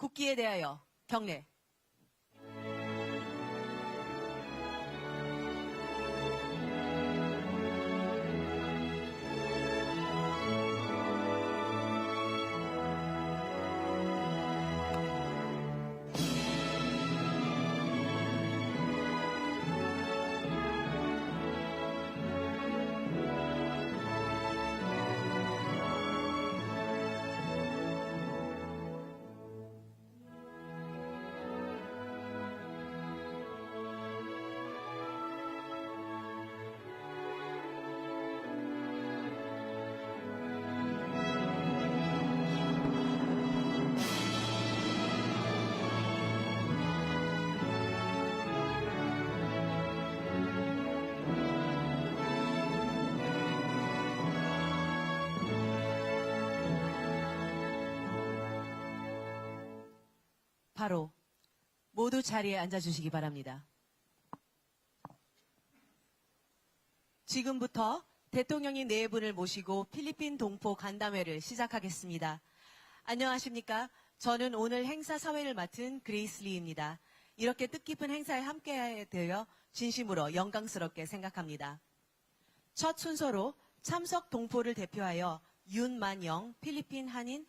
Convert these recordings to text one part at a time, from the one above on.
국기에 대하여 경례. 바로 모두 자리에 앉아주시기 바랍니다. 지금부터 대통령님 네 분을 모시고 필리핀 동포 간담회를 시작하겠습니다. 안녕하십니까? 저는 오늘 행사 사회를 맡은 그레이스 리입니다. 이렇게 뜻깊은 행사에 함께하게 되어 진심으로 영광스럽게 생각합니다. 첫 순서로 참석 동포를 대표하여 윤만영 필리핀 한인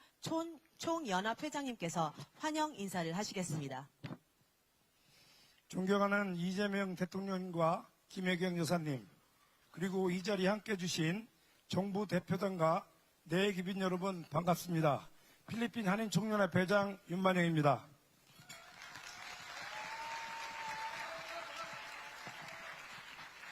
총연합회장님께서 환영 인사를 하시겠습니다. 존경하는 이재명 대통령과 김혜경 여사님, 그리고 이 자리에 함께해 주신 정부 대표단과 내 기빈 여러분 반갑습니다. 필리핀 한인 총연합회장 윤만영입니다.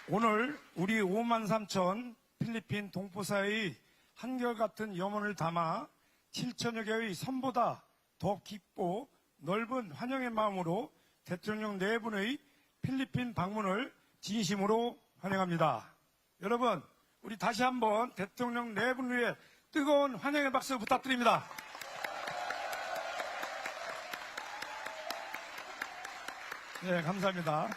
오늘 우리 5만 3천 필리핀 동포사의 한결같은 염원을 담아 7천여 개의 선보다 더 깊고 넓은 환영의 마음으로 대통령 네 분의 필리핀 방문을 진심으로 환영합니다. 여러분, 우리 다시 한번 대통령 네 분을 위해 뜨거운 환영의 박수 부탁드립니다. 네, 감사합니다.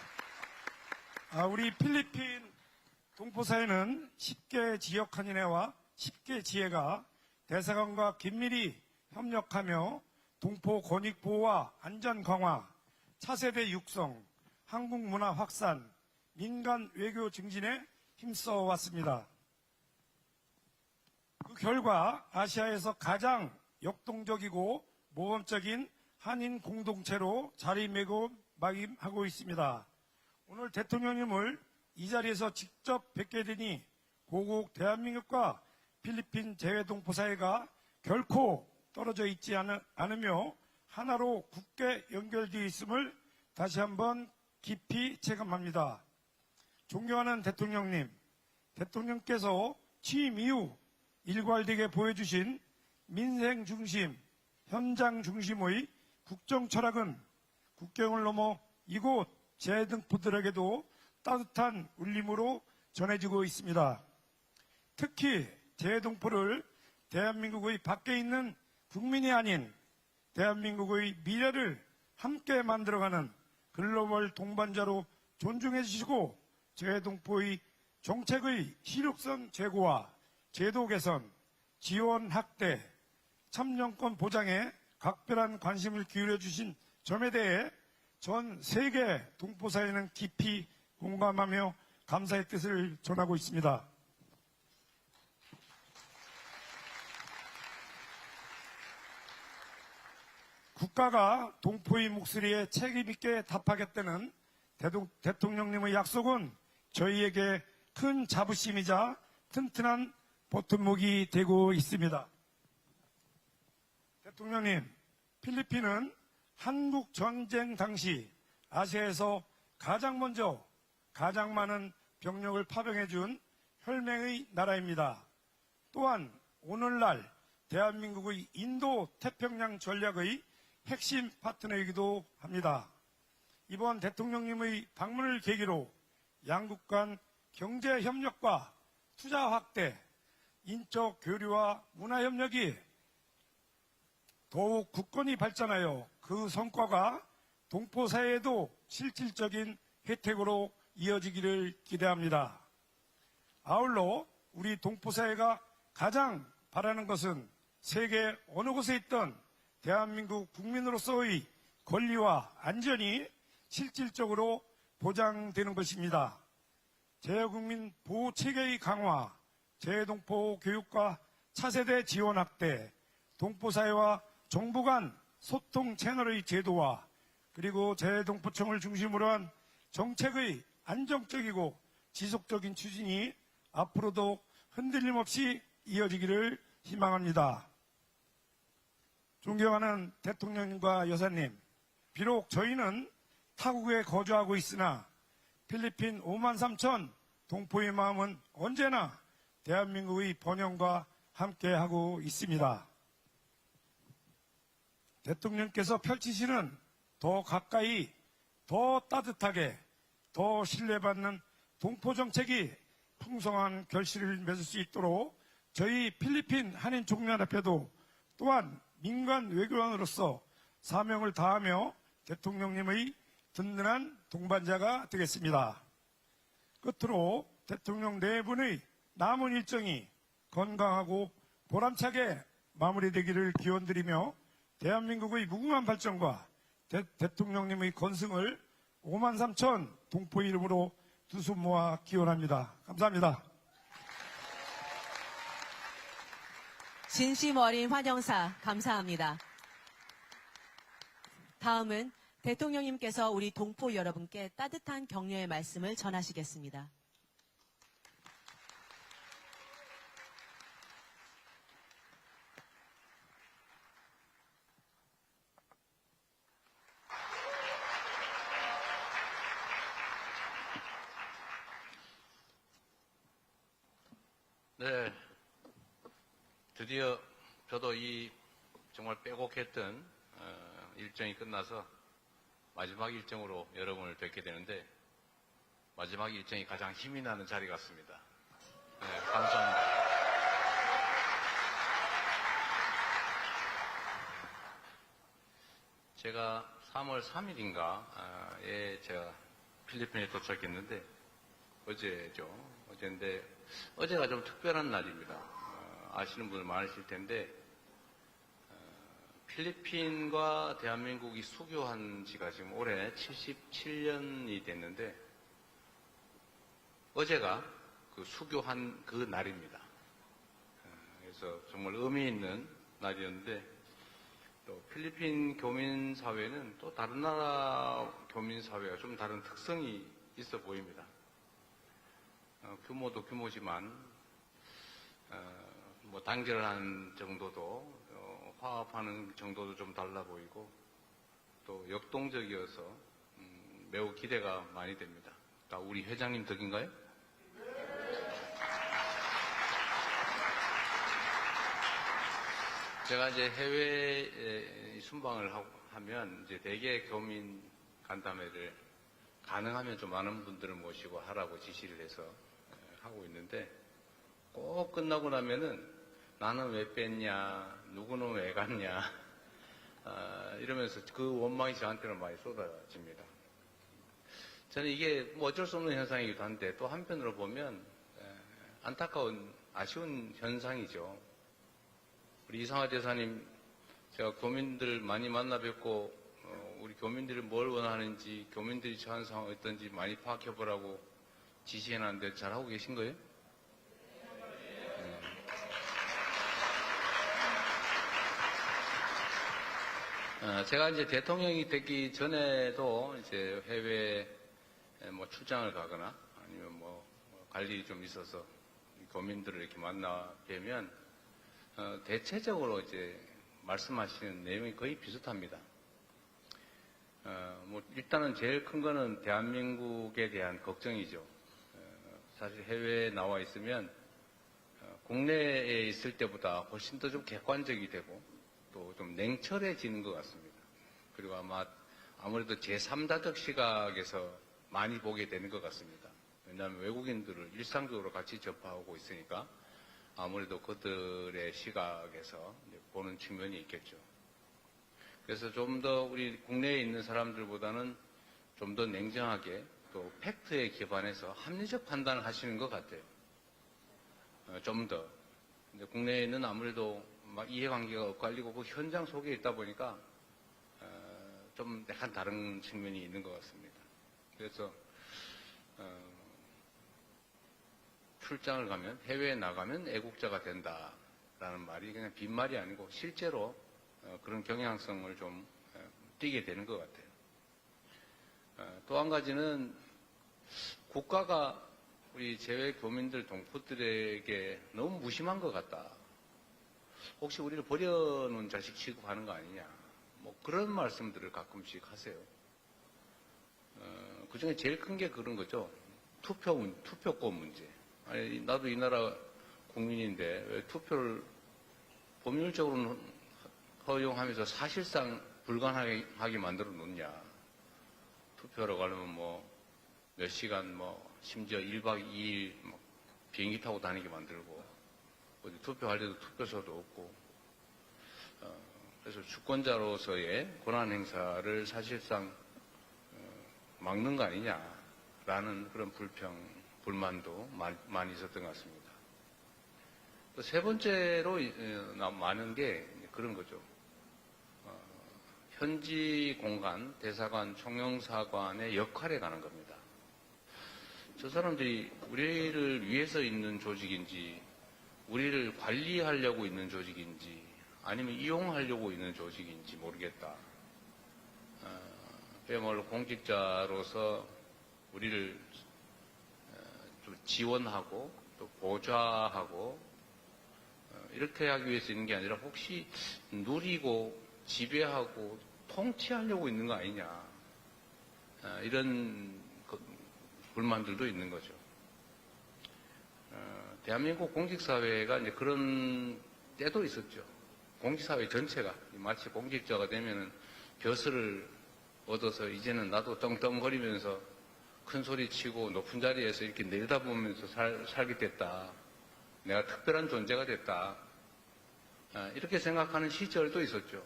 우리 필리핀 동포사회는 10개 지역 한인회와 10개 지회가 대사관과 긴밀히 협력하며 동포 권익 보호와 안전 강화, 차세대 육성, 한국 문화 확산, 민간 외교 증진에 힘써 왔습니다. 그 결과 아시아에서 가장 역동적이고 모범적인 한인 공동체로 자리매김하고 있습니다. 오늘 대통령님을 이 자리에서 직접 뵙게 되니 고국 대한민국과 필리핀 재외동포사회가 결코 떨어져 있지 않으며 하나로 굳게 연결되어 있음을 다시 한번 깊이 체감합니다. 존경하는 대통령님, 대통령께서 취임 이후 일괄되게 보여주신 민생 중심, 현장 중심의 국정 철학은 국경을 넘어 이곳 재외동포들에게도 따뜻한 울림으로 전해지고 있습니다. 특히 재외동포를 대한민국의 밖에 있는 국민이 아닌 대한민국의 미래를 함께 만들어가는 글로벌 동반자로 존중해 주시고 재외동포의 정책의 실효성 제고와 제도 개선, 지원 확대, 참정권 보장에 각별한 관심을 기울여 주신 점에 대해 전 세계 동포사회는 깊이 공감하며 감사의 뜻을 전하고 있습니다. 국가가 동포의 목소리에 책임있게 답하겠다는 대통령님의 약속은 저희에게 큰 자부심이자 튼튼한 버팀목이 되고 있습니다. 대통령님, 필리핀은 한국 전쟁 당시 아시아에서 가장 먼저 가장 많은 병력을 파병해준 혈맹의 나라입니다. 또한 오늘날 대한민국의 인도 태평양 전략의 핵심 파트너이기도 합니다. 이번 대통령님의 방문을 계기로 양국 간 경제 협력과 투자 확대, 인적 교류와 문화 협력이 더욱 굳건히 발전하여 그 성과가 동포사회에도 실질적인 혜택으로 이어지기를 기대합니다. 아울러 우리 동포사회가 가장 바라는 것은 세계 어느 곳에 있던 대한민국 국민으로서의 권리와 안전이 실질적으로 보장되는 것입니다. 재외국민 보호체계의 강화, 재외동포 교육과 차세대 지원 확대, 동포사회와 정부 간 소통 채널의 제도화, 그리고 재외동포청을 중심으로 한 정책의 안정적이고 지속적인 추진이 앞으로도 흔들림 없이 이어지기를 희망합니다. 존경하는 대통령님과 여사님, 비록 저희는 타국에 거주하고 있으나 필리핀 5만 3천 동포의 마음은 언제나 대한민국의 번영과 함께하고 있습니다. 대통령께서 펼치시는 더 가까이, 더 따뜻하게, 더 신뢰받는 동포정책이 풍성한 결실을 맺을 수 있도록 저희 필리핀 한인 총연합회도 또한 민간 외교관으로서 사명을 다하며 대통령님의 든든한 동반자가 되겠습니다. 끝으로 대통령 네 분의 남은 일정이 건강하고 보람차게 마무리되기를 기원드리며 대한민국의 무궁한 발전과 대통령님의 건승을 5만 3천 동포 이름으로 두 손 모아 기원합니다. 감사합니다. 진심 어린 환영사 감사합니다. 다음은 대통령님께서 우리 동포 여러분께 따뜻한 격려의 말씀을 전하시겠습니다. 네, 드디어 저도 이 정말 빼곡했던 일정이 끝나서 마지막 일정으로 여러분을 뵙게 되는데 마지막 일정이 가장 힘이 나는 자리 같습니다. 네, 감사합니다. 제가 3월 3일인가에 제가 필리핀에 도착했는데 어제죠. 어제인데 어제가 좀 특별한 날입니다. 아시는 분들 많으실 텐데 필리핀과 대한민국이 수교한 지가 지금 올해 77년이 됐는데 어제가 그 수교한 그 날입니다. 그래서 정말 의미 있는 날이었는데 또 필리핀 교민 사회는 또 다른 나라 교민 사회와 좀 다른 특성이 있어 보입니다. 규모도 규모지만 뭐 단결한 정도도 화합하는 정도도 좀 달라 보이고 또 역동적이어서 매우 기대가 많이 됩니다. 다 우리 회장님 덕인가요? 제가 이제 해외에 순방을 하면 이제 대개 교민 간담회를 가능하면 좀 많은 분들을 모시고 하라고 지시를 해서 하고 있는데 꼭 끝나고 나면은 나는 왜 뺐냐, 누구는 왜 갔냐 이러면서 그 원망이 저한테는 많이 쏟아집니다. 저는 이게 뭐 어쩔 수 없는 현상이기도 한데 또 한편으로 보면 안타까운 아쉬운 현상이죠. 우리 이상화 대사님 제가 교민들 많이 만나 뵙고 우리 교민들이 뭘 원하는지 교민들이 처한 상황 어떤지 많이 파악해보라고 지시해놨는데 잘하고 계신 거예요? 제가 이제 대통령이 되기 전에도 이제 해외 뭐 출장을 가거나 아니면 뭐 관리 좀 있어서 교민들을 이렇게 만나 뵈면 대체적으로 이제 말씀하시는 내용이 거의 비슷합니다. 뭐 일단은 제일 큰 거는 대한민국에 대한 걱정이죠. 사실 해외에 나와 있으면 국내에 있을 때보다 훨씬 더 좀 객관적이 되고 또 좀 냉철해지는 것 같습니다. 그리고 아무래도 제3자적 시각에서 많이 보게 되는 것 같습니다. 왜냐하면 외국인들을 일상적으로 같이 접하고 있으니까 아무래도 그들의 시각에서 보는 측면이 있겠죠. 그래서 좀 더 우리 국내에 있는 사람들보다는 좀 더 냉정하게 또 팩트에 기반해서 합리적 판단을 하시는 것 같아요. 좀 더. 근데 국내에는 아무래도 막 이해관계가 엇갈리고 그 현장 속에 있다 보니까 좀 약간 다른 측면이 있는 것 같습니다. 그래서 출장을 가면, 해외에 나가면 애국자가 된다라는 말이 그냥 빈말이 아니고 실제로 그런 경향성을 좀 띠게 되는 것 같아요. 또 한 가지는 국가가 우리 재외 교민들, 동포들에게 너무 무심한 것 같다. 혹시 우리를 버려놓은 자식 취급하는 거 아니냐. 뭐 그런 말씀들을 가끔씩 하세요. 그 중에 제일 큰 게 그런 거죠. 투표권 문제. 아니, 나도 이 나라 국민인데 왜 투표를 법률적으로는 허용하면서 사실상 불가능하게 만들어 놓냐. 투표로 가려면 뭐 몇 시간 심지어 1박 2일 비행기 타고 다니게 만들고 어디 투표할 때도 투표소도 없고 그래서 주권자로서의 권한 행사를 사실상 막는 거 아니냐라는 그런 불만도 많이 있었던 것 같습니다. 또 세 번째로 많은 게 그런 거죠. 현지 공간, 대사관, 총영사관의 역할에 관한 겁니다. 저 사람들이 우리를 위해서 있는 조직인지, 우리를 관리하려고 있는 조직인지, 아니면 이용하려고 있는 조직인지 모르겠다. 그야말로 공직자로서 우리를 좀 지원하고 또 보좌하고 이렇게 하기 위해서 있는 게 아니라 혹시 누리고 지배하고 통치하려고 있는 거 아니냐. 이런 불만들도 있는 거죠. 대한민국 공직사회가 이제 그런 때도 있었죠. 공직사회 전체가 마치 공직자가 되면은 벼슬을 얻어서 이제는 나도 떵떵거리면서 큰 소리 치고 높은 자리에서 이렇게 내려다보면서 살게 됐다. 내가 특별한 존재가 됐다. 이렇게 생각하는 시절도 있었죠.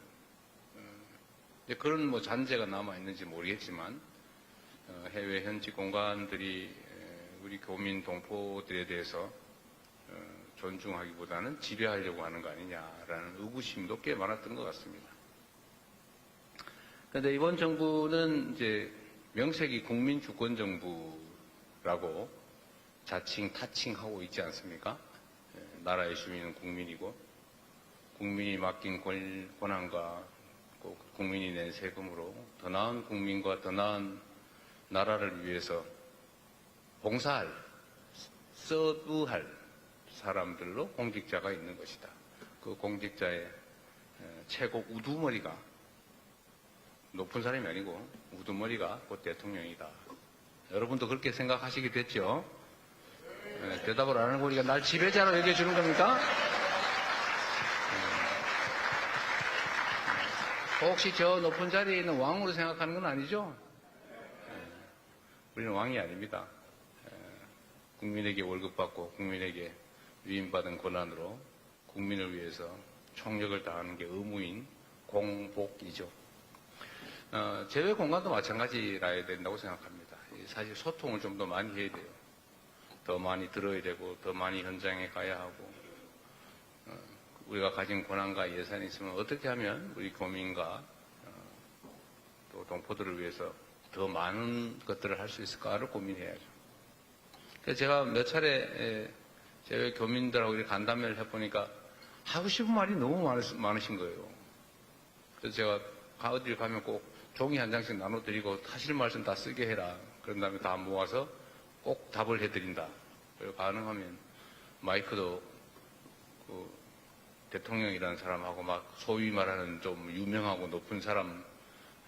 그런 잔재가 남아있는지 모르겠지만, 해외 현지 공간들이 우리 교민 동포들에 대해서 존중하기보다는 지배하려고 하는 거 아니냐라는 의구심도 꽤 많았던 것 같습니다. 그런데 이번 정부는 이제 명색이 국민주권정부라고 자칭 타칭하고 있지 않습니까? 나라의 주민은 국민이고 국민이 맡긴 권한과 국민이 낸 세금으로 더 나은 국민과 더 나은 나라를 위해서 봉사할, 서브할 사람들로 공직자가 있는 것이다. 그 공직자의 최고 우두머리가 높은 사람이 아니고 우두머리가 곧 대통령이다. 여러분도 그렇게 생각하시게 됐죠? 대답을 안 하고 우리가 날 지배자로 여겨주는 겁니까? 혹시 저 높은 자리에 있는 왕으로 생각하는 건 아니죠? 우리는 왕이 아닙니다. 국민에게 월급 받고 국민에게 위임받은 권한으로 국민을 위해서 총력을 다하는 게 의무인 공복이죠. 재외 공간도 마찬가지라야 된다고 생각합니다. 사실 소통을 좀 더 많이 해야 돼요. 더 많이 들어야 되고 더 많이 현장에 가야 하고 우리가 가진 권한과 예산이 있으면 어떻게 하면 우리 교민과 또 동포들을 위해서 더 많은 것들을 할 수 있을까를 고민해야죠. 그래서 제가 몇 차례 재외 교민들하고 이렇게 간담회를 해보니까 하고 싶은 말이 너무 많으신 거예요. 그래서 제가 어딜 가면 꼭 종이 한 장씩 나눠드리고 하실 말씀 다 쓰게 해라. 그런 다음에 다 모아서 꼭 답을 해드린다. 그리고 가능하면 마이크도 대통령이라는 사람하고 막 소위 말하는 좀 유명하고 높은 사람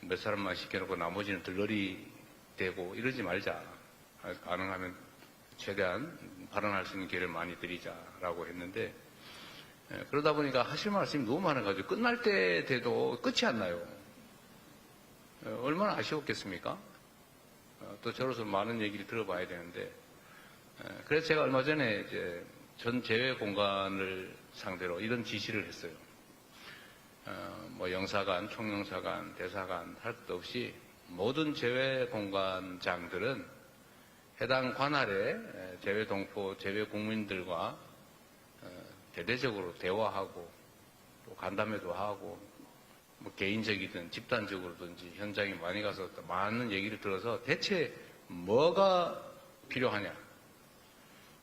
몇 사람만 시켜놓고 나머지는 들러리 대고 이러지 말자. 가능하면 최대한 발언할 수 있는 기회를 많이 드리자라고 했는데 그러다 보니까 하실 말씀이 너무 많아가지고 끝날 때 돼도 끝이 안 나요. 얼마나 아쉬웠겠습니까? 또 저로서 많은 얘기를 들어봐야 되는데 그래서 제가 얼마 전에 이제 전 재외 공간을 상대로 이런 지시를 했어요. 영사관, 총영사관, 대사관 할 것 없이 모든 재외 공간장들은 해당 관할의 재외 동포, 재외 국민들과 대대적으로 대화하고 또 간담회도 하고 뭐 개인적이든 집단적으로든지 현장에 많이 가서 또 많은 얘기를 들어서 대체 뭐가 필요하냐,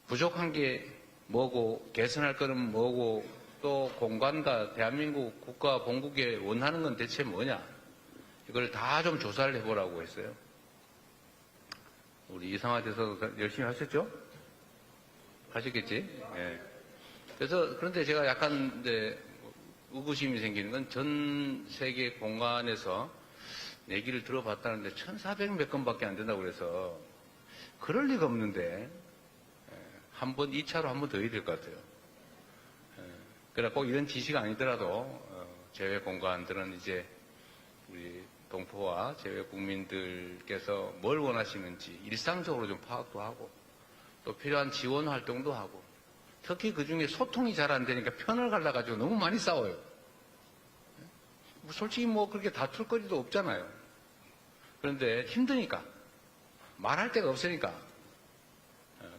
부족한 게 뭐고 개선할 거는 뭐고 또 공간과 대한민국 국가 본국에 원하는 건 대체 뭐냐, 이걸 다 좀 조사를 해보라고 했어요. 우리 이상화 대사도 열심히 하셨죠? 하셨겠지? 예. 그래서 그런데 제가 약간 이제 의구심이 생기는 건 전 세계 공간에서 얘기를 들어봤다는데 1,400몇 건밖에 안 된다고 그래서 그럴 리가 없는데 한 번 2차로 한 번 더 해야 될 것 같아요. 그러나 꼭 이런 지시가 아니더라도 제외 공간들은 이제 우리 동포와 제외 국민들께서 뭘 원하시는지 일상적으로 좀 파악도 하고 또 필요한 지원 활동도 하고 특히 그중에 소통이 잘 안 되니까 편을 갈라가지고 너무 많이 싸워요. 솔직히 뭐 그렇게 다툴 거리도 없잖아요. 그런데 힘드니까 말할 데가 없으니까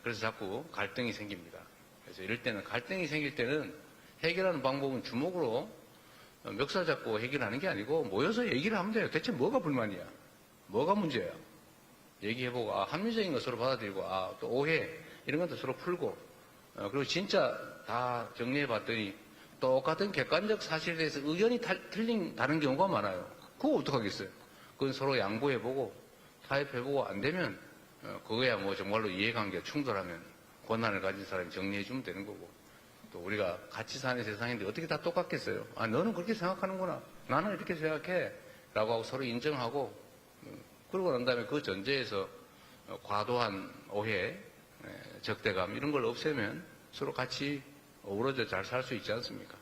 그래서 자꾸 갈등이 생깁니다. 그래서 이럴 때는 갈등이 생길 때는 해결하는 방법은 주먹으로 멱살 잡고 해결하는 게 아니고 모여서 얘기를 하면 돼요. 대체 뭐가 불만이야? 뭐가 문제야? 얘기해보고 합리적인 거 서로 받아들이고 또 오해 이런 것도 서로 풀고 그리고 진짜 다 정리해봤더니 똑같은 객관적 사실에 대해서 의견이 다른 경우가 많아요. 그거 어떡하겠어요? 그건 서로 양보해보고 타협해보고 안 되면 그거야 뭐 정말로 이해관계가 충돌하면 권한을 가진 사람이 정리해주면 되는 거고 또 우리가 같이 사는 세상인데 어떻게 다 똑같겠어요? 너는 그렇게 생각하는구나. 나는 이렇게 생각해. 라고 하고 서로 인정하고 그러고 난 다음에 그 전제에서 과도한 오해, 적대감 이런 걸 없애면 서로 같이 어우러져 잘 살 수 있지 않습니까?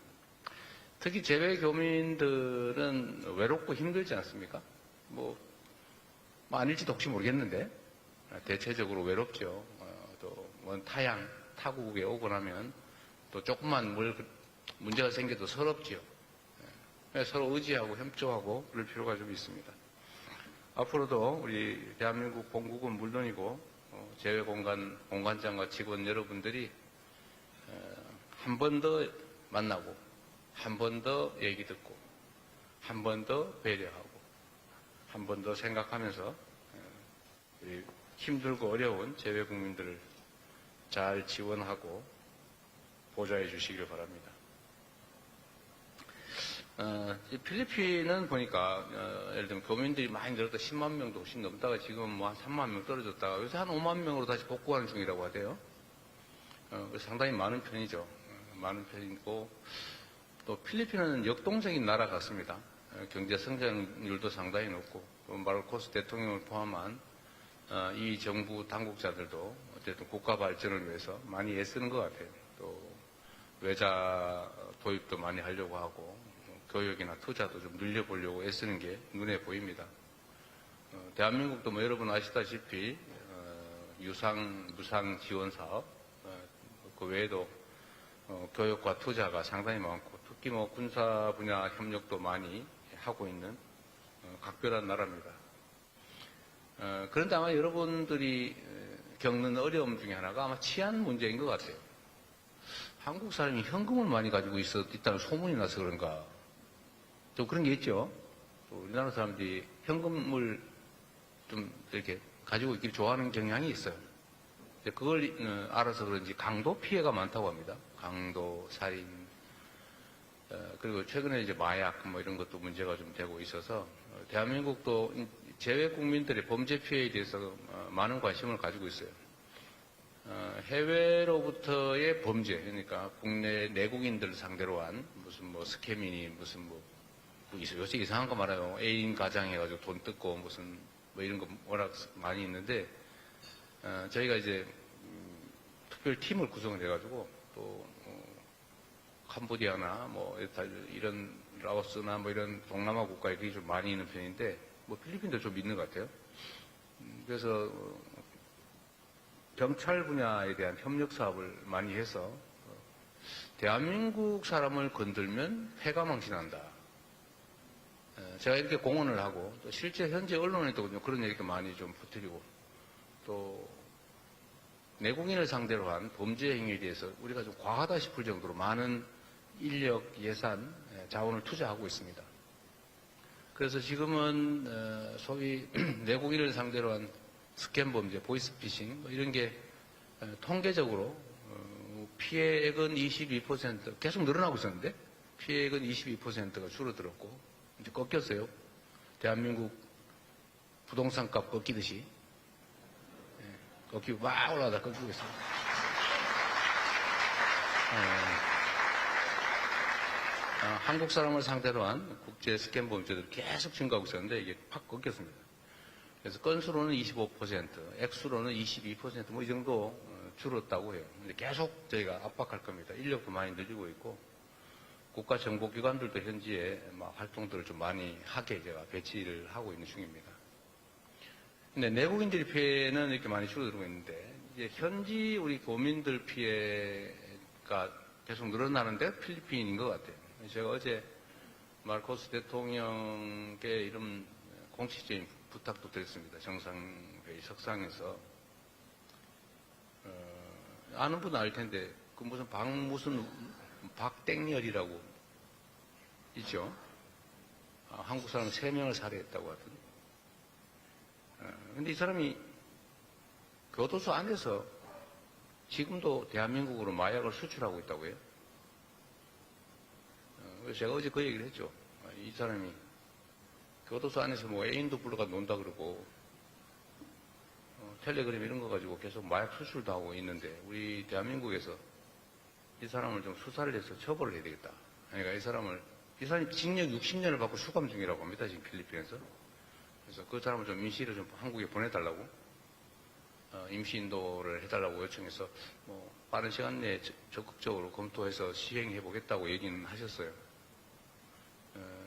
특히 재외 교민들은 외롭고 힘들지 않습니까? 뭐 아닐지도 혹시 모르겠는데 대체적으로 외롭죠. 또 먼 타양, 타국에 오고 나면 또 조금만 문제가 생겨도 서럽지요. 서로 의지하고 협조하고 그럴 필요가 좀 있습니다. 앞으로도 우리 대한민국 본국은 물론이고 재외 공관장과 직원 여러분들이 한 번 더 만나고 한 번 더 얘기 듣고 한 번 더 배려하고 한 번 더 생각하면서 우리 힘들고 어려운 재외 국민들을 잘 지원하고 보좌해 주시길 바랍니다. 필리핀은 보니까 예를 들면 교민들이 많이 늘었다 10만 명도 훨씬 넘다가 지금 뭐 한 3만 명 떨어졌다가 요새 한 5만 명으로 다시 복구하는 중이라고 하대요. 상당히 많은 편이죠. 많은 편이고 또 필리핀은 역동적인 나라 같습니다. 경제 성장률도 상당히 높고 또 마르코스 대통령을 포함한 이 정부 당국자들도 어쨌든 국가 발전을 위해서 많이 애쓰는 것 같아요. 또 외자 도입도 많이 하려고 하고 교육이나 투자도 좀 늘려보려고 애쓰는 게 눈에 보입니다. 대한민국도 뭐 여러분 아시다시피 유상, 무상 지원 사업 그 외에도 교육과 투자가 상당히 많고 특히 뭐 군사 분야 협력도 많이 하고 있는 각별한 나라입니다. 그런데 아마 여러분들이 겪는 어려움 중에 하나가 아마 치안 문제인 것 같아요. 한국 사람이 현금을 많이 가지고 있다는 소문이 나서 그런가 좀 그런 게 있죠. 우리나라 사람들이 현금을 좀 이렇게 가지고 있기를 좋아하는 경향이 있어요. 그걸 알아서 그런지 강도 피해가 많다고 합니다. 강도, 살인, 그리고 최근에 이제 마약 뭐 이런 것도 문제가 좀 되고 있어서 대한민국도 재외 국민들의 범죄 피해에 대해서 많은 관심을 가지고 있어요. 해외로부터의 범죄, 그러니까 국내 내국인들 상대로 한 무슨 뭐 스캐미니 무슨 뭐 요새 이상한 거 말아요. 애인 가장 해가지고 돈 뜯고 무슨 뭐 이런 거 워낙 많이 있는데 저희가 이제 특별 팀을 구성을 해가지고 또 캄보디아나 뭐 이런 라오스나 뭐 이런 동남아 국가에 그게 좀 많이 있는 편인데 뭐 필리핀도 좀 있는 것 같아요. 그래서 경찰 분야에 대한 협력 사업을 많이 해서 대한민국 사람을 건들면 패가 망신한다. 제가 이렇게 공언을 하고 또 실제 현재 언론에도 그런 얘기도 많이 좀 퍼뜨리고 또 내국인을 상대로 한 범죄 행위에 대해서 우리가 좀 과하다 싶을 정도로 많은 인력, 예산, 자원을 투자하고 있습니다. 그래서 지금은 소위 내국인을 상대로 한 스캔 범죄, 보이스피싱 뭐 이런 게 통계적으로 피해액은 22% 계속 늘어나고 있었는데 피해액은 22%가 줄어들었고 이제 꺾였어요. 대한민국 부동산 값 꺾이듯이 꺾이고 막 올라가다 꺾이고 있습니다. 한국 사람을 상대로 한 국제 스캔 범죄들이 계속 증가하고 있었는데 이게 팍 꺾였습니다. 그래서 건수로는 25%, 액수로는 22%뭐 이 정도 줄었다고 해요. 근데 계속 저희가 압박할 겁니다. 인력도 많이 늘리고 있고 국가정보기관들도 현지에 활동들을 좀 많이 하게 제가 배치를 하고 있는 중입니다. 근데 내국인들의 피해는 이렇게 많이 줄어들고 있는데 이제 현지 우리 교민들 피해가 계속 늘어나는데 필리핀인 것 같아요. 제가 어제 마르코스 대통령께 이런 공식적인 부탁도 드렸습니다. 정상회의 석상에서 아는 분은 알 텐데 그 무슨 박땡열이라고 있죠. 한국 사람 3명을 살해했다고 하던데. 근데 이 사람이 교도소 안에서 지금도 대한민국으로 마약을 수출하고 있다고 해요. 그래서 제가 어제 그 얘기를 했죠. 이 사람이 교도소 안에서 뭐 애인도 불러가 논다 그러고 텔레그램 이런 거 가지고 계속 마약 수출도 하고 있는데 우리 대한민국에서 이 사람을 좀 수사를 해서 처벌을 해야 되겠다. 그러니까 이 사람이 징역 60년을 받고 수감 중이라고 합니다. 지금 필리핀에서. 그래서 그 사람을 좀 임시로 좀 한국에 보내달라고 임시 인도를 해달라고 요청해서 뭐 빠른 시간 내에 적극적으로 검토해서 시행해 보겠다고 얘기는 하셨어요.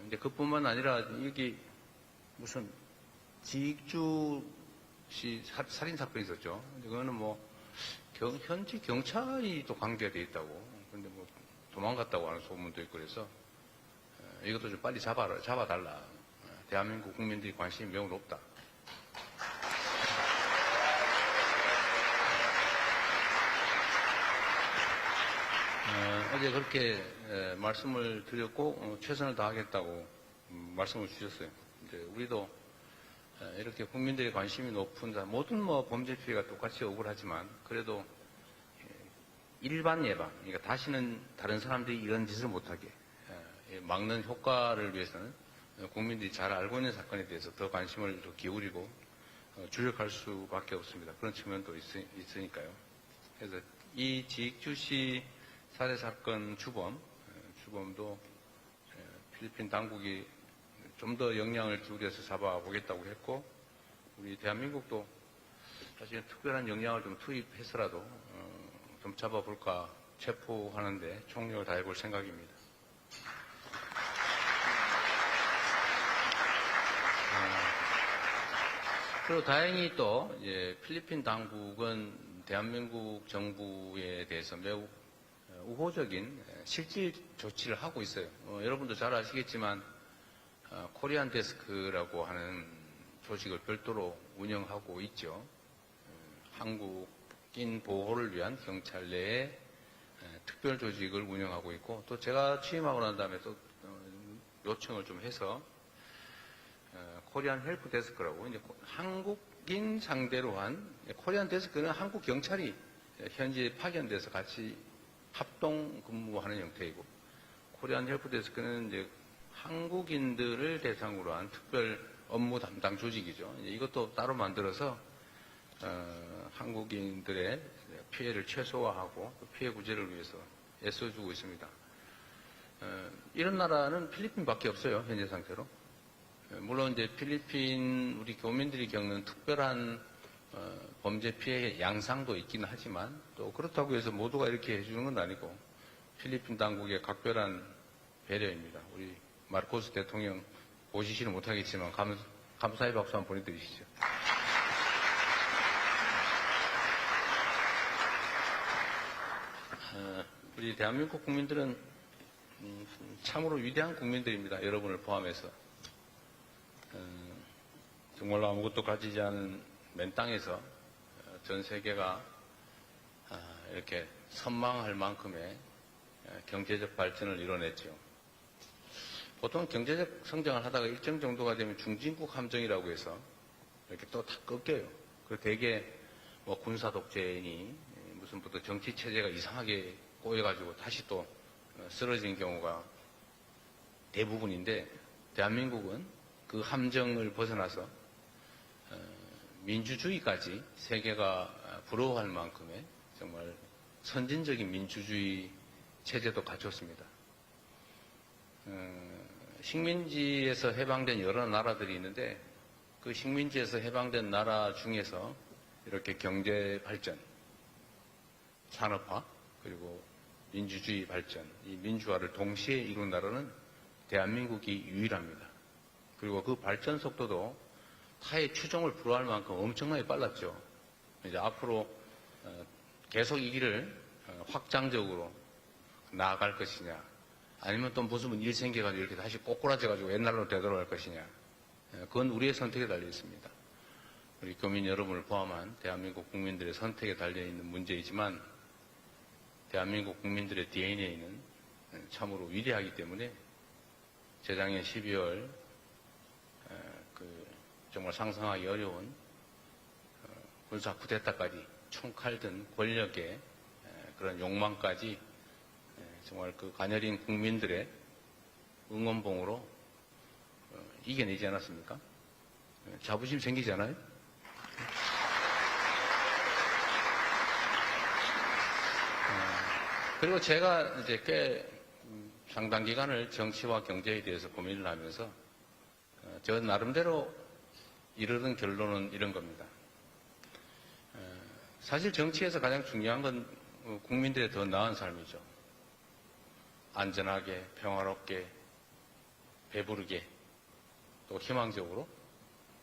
이제 그뿐만 아니라 여기 무슨 지익주 씨 살인 사건이 있었죠. 그거는 뭐 현지 경찰이 또 관계가 돼 있다고. 근데 뭐 도망갔다고 하는 소문도 있고 그래서 이것도 좀 빨리 잡아달라. 대한민국 국민들이 관심이 매우 높다. 어제 그렇게 말씀을 드렸고 최선을 다하겠다고 말씀을 주셨어요. 이제 우리도 이렇게 국민들의 관심이 높은 모든 범죄 피해가 똑같이 억울하지만 그래도 일반 예방, 그러니까 다시는 다른 사람들이 이런 짓을 못하게 막는 효과를 위해서는 국민들이 잘 알고 있는 사건에 대해서 더 관심을 기울이고 주력할 수밖에 없습니다. 그런 측면도 있으니까요. 그래서 이 지익주 씨 살해 사건 주범도 필리핀 당국이 좀 더 역량을 기울여서 잡아보겠다고 했고 우리 대한민국도 사실 특별한 역량을 좀 투입해서라도 좀 잡아볼까 체포하는데 총력을 다해볼 생각입니다. 그리고 다행히 또 필리핀 당국은 대한민국 정부에 대해서 매우 우호적인 실질 조치를 하고 있어요. 여러분도 잘 아시겠지만 코리안 데스크라고 하는 조직을 별도로 운영하고 있죠. 한국인 보호를 위한 경찰 내에 특별 조직을 운영하고 있고 또 제가 취임하고 난 다음에 또 요청을 좀 해서 코리안 헬프 데스크라고 이제 한국인 상대로 한 코리안 데스크는 한국 경찰이 현지에 파견돼서 같이 합동 근무하는 형태이고 코리안 헬프 데스크는 이제 한국인들을 대상으로 한 특별 업무 담당 조직이죠. 이것도 따로 만들어서 한국인들의 피해를 최소화하고 피해 구제를 위해서 애써주고 있습니다. 이런 나라는 필리핀밖에 없어요. 현재 상태로. 물론 이제 필리핀 우리 교민들이 겪는 특별한 범죄 피해의 양상도 있긴 하지만 또 그렇다고 해서 모두가 이렇게 해주는 건 아니고 필리핀 당국의 각별한 배려입니다. 우리 마르코스 대통령 보시지는 못하겠지만 감사의 박수 한번 보내드리시죠. 우리 대한민국 국민들은 참으로 위대한 국민들입니다. 여러분을 포함해서. 정말로 아무것도 가지지 않은 맨 땅에서 전 세계가 이렇게 선망할 만큼의 경제적 발전을 이뤄냈죠. 보통 경제적 성장을 하다가 일정 정도가 되면 중진국 함정이라고 해서 이렇게 또 다 꺾여요. 그리고 대개 뭐 군사 독재니 무슨 부터 정치 체제가 이상하게 꼬여가지고 다시 또 쓰러진 경우가 대부분인데, 대한민국은 그 함정을 벗어나서 민주주의까지 세계가 부러워할 만큼의 정말 선진적인 민주주의 체제도 갖췄습니다. 식민지에서 해방된 여러 나라들이 있는데, 그 식민지에서 해방된 나라 중에서 이렇게 경제 발전, 산업화, 그리고 민주주의 발전, 이 민주화를 동시에 이룬 나라는 대한민국이 유일합니다. 그리고 그 발전 속도도 타의 추종을 불허할 만큼 엄청나게 빨랐죠. 이제 앞으로 계속 이 길을 확장적으로 나아갈 것이냐, 아니면 또 무슨 일 생겨가지고 이렇게 다시 꼬꾸라져가지고 옛날로 되돌아갈 것이냐, 그건 우리의 선택에 달려 있습니다. 우리 교민 여러분을 포함한 대한민국 국민들의 선택에 달려있는 문제이지만, 대한민국 국민들의 DNA는 참으로 위대하기 때문에 재작년 12월 정말 상상하기 어려운 군사 쿠데타까지 총칼 든 권력의 그런 욕망까지 정말 그 가녀린 국민들의 응원봉으로 이겨내지 않았습니까? 자부심 생기지 않아요? 그리고 제가 이제 꽤 상당 기간을 정치와 경제에 대해서 고민을 하면서 저 나름대로 이르는 결론은 이런 겁니다. 사실 정치에서 가장 중요한 건 국민들의 더 나은 삶이죠. 안전하게, 평화롭게, 배부르게, 또 희망적으로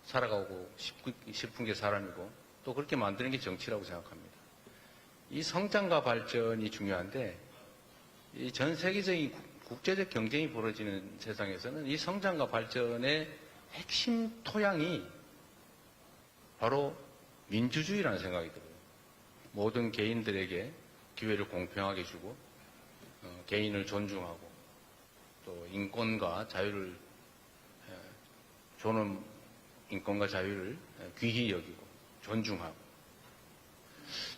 살아가고 싶은 게 사람이고, 또 그렇게 만드는 게 정치라고 생각합니다. 이 성장과 발전이 중요한데, 이 전 세계적인 국제적 경쟁이 벌어지는 세상에서는 이 성장과 발전의 핵심 토양이 바로 민주주의라는 생각이 들어요. 모든 개인들에게 기회를 공평하게 주고, 개인을 존중하고, 또 인권과 자유를, 저는 인권과 자유를 귀히 여기고 존중하고,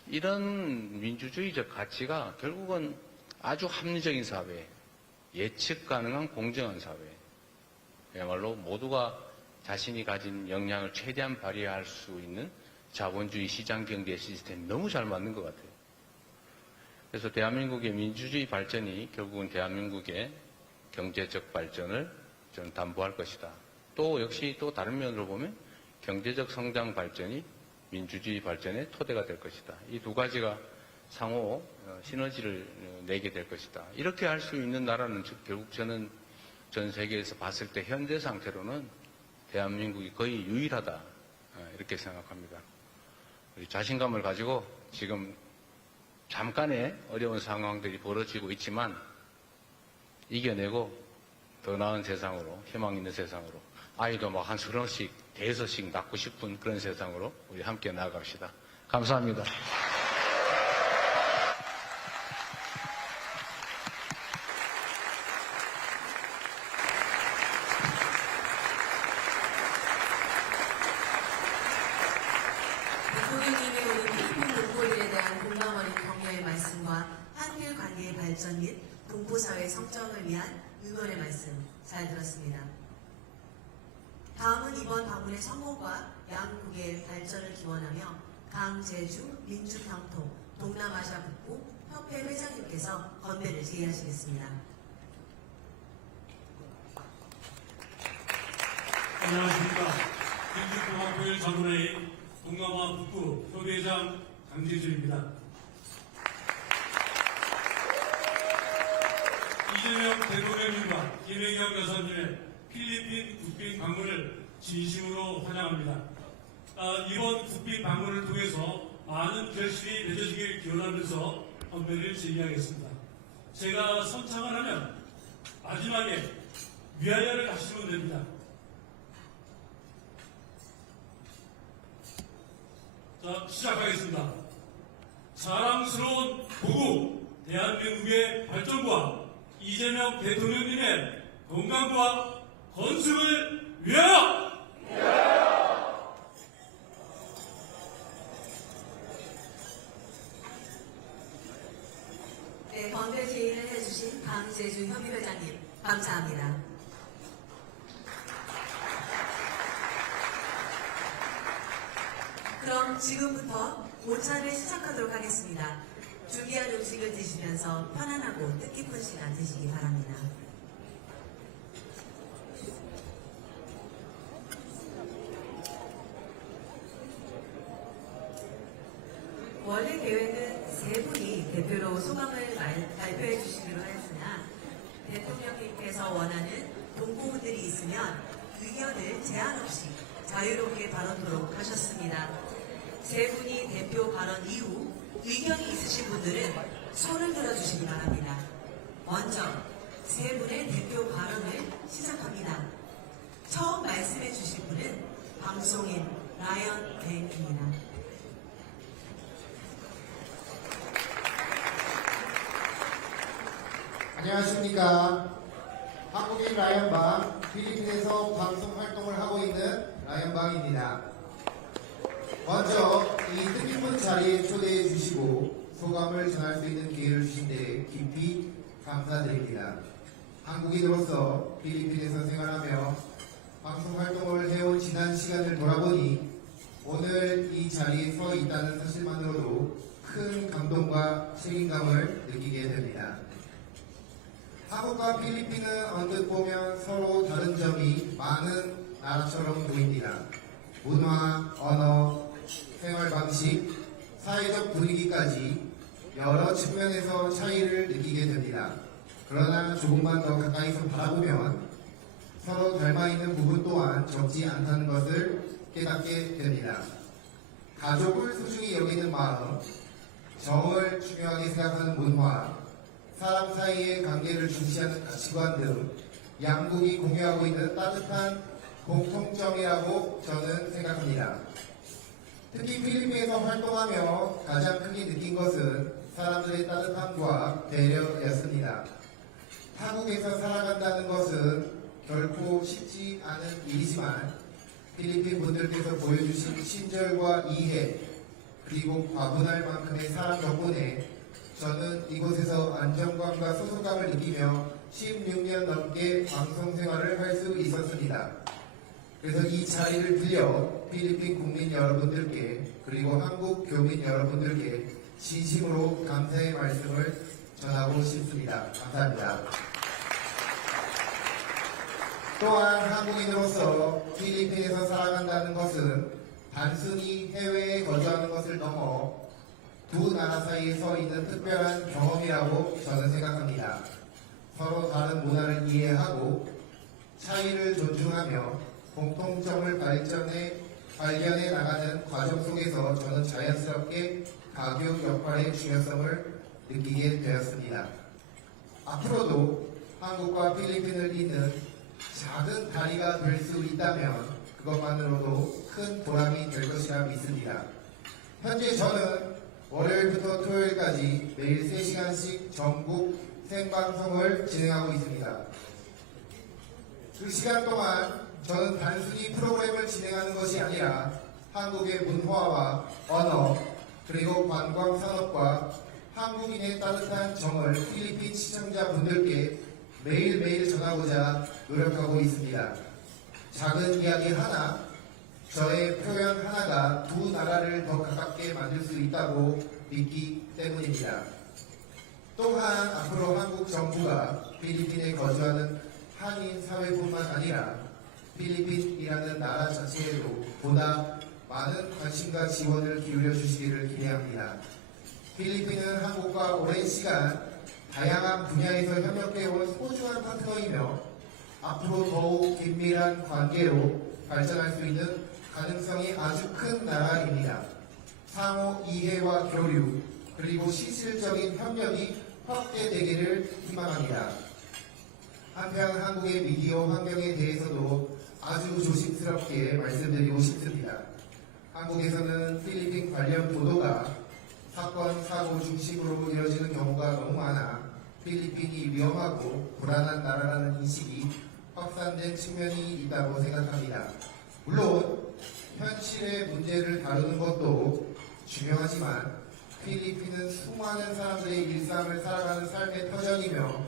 이런 민주주의적 가치가 결국은 아주 합리적인 사회, 예측 가능한 공정한 사회, 그야말로 모두가 자신이 가진 역량을 최대한 발휘할 수 있는 자본주의 시장 경제 시스템이 너무 잘 맞는 것 같아요. 그래서 대한민국의 민주주의 발전이 결국은 대한민국의 경제적 발전을 저는 담보할 것이다. 또 역시 또 다른 면으로 보면 경제적 성장 발전이 민주주의 발전의 토대가 될 것이다. 이 두 가지가 상호 시너지를 내게 될 것이다. 이렇게 할 수 있는 나라는 결국 저는 전 세계에서 봤을 때 현재 상태로는 대한민국이 거의 유일하다, 이렇게 생각합니다. 우리 자신감을 가지고 지금 잠깐의 어려운 상황들이 벌어지고 있지만 이겨내고 더 나은 세상으로, 희망 있는 세상으로, 아이도 막 한 30씩, 5씩 낳고 싶은 그런 세상으로 우리 함께 나아갑시다. 감사합니다. 대통령님의 오늘 필리핀 동포일에 대한 공감 어린 격려의 말씀과 한일 관계의 발전 및 동포사회 성장을 위한 응원의 말씀 잘 들었습니다. 다음은 이번 방문의 성공과 양국의 발전을 기원하며 강제주 민주평통 동남아시아 북부 협회 회장님께서 건배를 제의하시겠습니다. 안녕하십니까. 민주평화교회 전문회의 동남아 북부 협의회장 강재준입니다. 이재명 대통령님과 김혜경 여사님의 필리핀 국빈 방문을 진심으로 환영합니다. 이번 국빈 방문을 통해서 많은 결실이 맺어지길 기원하면서 건배를 제의하겠습니다. 제가 선창을 하면 마지막에 위하여를 하시면 됩니다. 자, 시작하겠습니다. 자랑스러운 보국 대한민국의 발전과 이재명 대통령님의 건강과 건승을 위하여! 네, 건배 제의를 해주신 강재주 협의회장님 감사합니다. 그럼 지금부터 모차를 시작하도록 하겠습니다. 준비한 음식을 드시면서 편안하고 뜻깊은 시간 되시기 바랍니다. 원래 계획은 세 분이 대표로 소감을 발표해 주시기로 했으나 대통령님께서 원하는 동포분들이 있으면 의견을 제한 없이 자유롭게 발언토록 하셨습니다. 세 분이 대표 발언 이후 의견이 있으신 분들은 손을 들어주시기 바랍니다. 먼저 세 분의 대표 발언을 시작합니다. 처음 말씀해 주실 분은 방송인 라이언 뱅입니다. 안녕하십니까. 한국인 라이언방, 필리핀에서 방송 활동을 하고 있는 라이언방입니다. 먼저 이 뜻깊은 자리에 초대해 주시고 소감을 전할 수 있는 기회를 주신 데 깊이 감사드립니다. 한국인으로서 필리핀에서 생활하며 방송 활동을 해온 지난 시간을 돌아보니 오늘 이 자리에 서 있다는 사실만으로도 큰 감동과 책임감을 느끼게 됩니다. 한국과 필리핀은 언뜻 보면 서로 다른 점이 많은 나라처럼 보입니다. 문화, 언어, 생활 방식, 사회적 분위기까지 여러 측면에서 차이를 느끼게 됩니다. 그러나 조금만 더 가까이서 바라보면 서로 닮아있는 부분 또한 적지 않다는 것을 깨닫게 됩니다. 가족을 소중히 여기는 마음, 정을 중요하게 생각하는 문화, 사람 사이의 관계를 중시하는 가치관 등 양국이 공유하고 있는 따뜻한 공통점이라고 저는 생각합니다. 특히 필리핀에서 활동하며 가장 크게 느낀 것은 사람들의 따뜻함과 배려였습니다. 타국에서 살아간다는 것은 결코 쉽지 않은 일이지만 필리핀 분들께서 보여주신 친절과 이해 그리고 과분할 만큼의 사랑 덕분에 저는 이곳에서 안정감과 소속감을 느끼며 16년 넘게 방송 생활을 할 수 있었습니다. 그래서 이 자리를 빌려 필리핀 국민 여러분들께 그리고 한국 교민 여러분들께 진심으로 감사의 말씀을 전하고 싶습니다. 감사합니다. 또한 한국인으로서 필리핀에서 살아간다는 것은 단순히 해외에 거주하는 것을 넘어 두 나라 사이에 서 있는 특별한 경험이라고 저는 생각합니다. 서로 다른 문화를 이해하고 차이를 존중하며 공통점을 발견해 나가는 과정 속에서 저는 자연스럽게 가교 역할의 중요성을 느끼게 되었습니다. 앞으로도 한국과 필리핀을 잇는 작은 다리가 될 수 있다면 그것만으로도 큰 보람이 될 것이라 믿습니다. 현재 저는 월요일부터 토요일까지 매일 3시간씩 전국 생방송을 진행하고 있습니다. 그 시간 동안 저는 단순히 프로그램을 진행하는 것이 아니라 한국의 문화와 언어 그리고 관광 산업과 한국인의 따뜻한 정을 필리핀 시청자분들께 매일매일 전하고자 노력하고 있습니다. 작은 이야기 하나, 저의 표현 하나가 두 나라를 더 가깝게 만들 수 있다고 믿기 때문입니다. 또한 앞으로 한국 정부가 필리핀에 거주하는 한인 사회뿐만 아니라 필리핀이라는 나라 자체에도 보다 많은 관심과 지원을 기울여 주시기를 기대합니다. 필리핀은 한국과 오랜 시간 다양한 분야에서 협력해온 소중한 파트너이며 앞으로 더욱 긴밀한 관계로 발전할 수 있는 가능성이 아주 큰 나라입니다. 상호 이해와 교류 그리고 실질적인 협력이 확대되기를 희망합니다. 한편 한국의 미디어 환경에 대해서도 아주 조심스럽게 말씀드리고 싶습니다. 한국에서는 필리핀 관련 보도가 사건, 사고 중심으로 이뤄지는 경우가 너무 많아 필리핀이 위험하고 불안한 나라라는 인식이 확산된 측면이 있다고 생각합니다. 물론 현실의 문제를 다루는 것도 중요하지만 필리핀은 수많은 사람들의 일상을 살아가는 삶의 터전이며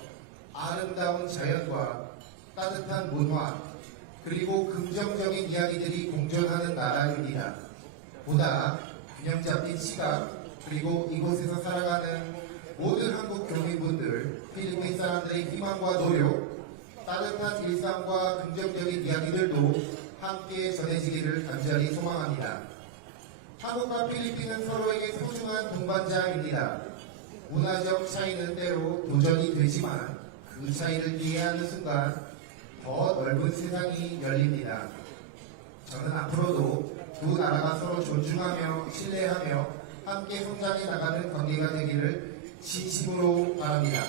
아름다운 자연과 따뜻한 문화 그리고 긍정적인 이야기들이 공존하는 나라입니다. 보다 균형 잡힌 시각 그리고 이곳에서 살아가는 모든 한국 교민분들 필리핀 사람들의 희망과 노력 따뜻한 일상과 긍정적인 이야기들도 함께 전해지기를 간절히 소망합니다. 한국과 필리핀은 서로에게 소중한 동반자입니다. 문화적 차이는 때로 도전이 되지만 그 차이를 이해하는 순간 더 넓은 세상이 열립니다. 저는 앞으로도 두 나라가 서로 존중하며 신뢰하며 함께 성장해 나가는 관계가 되기를 진심으로 바랍니다.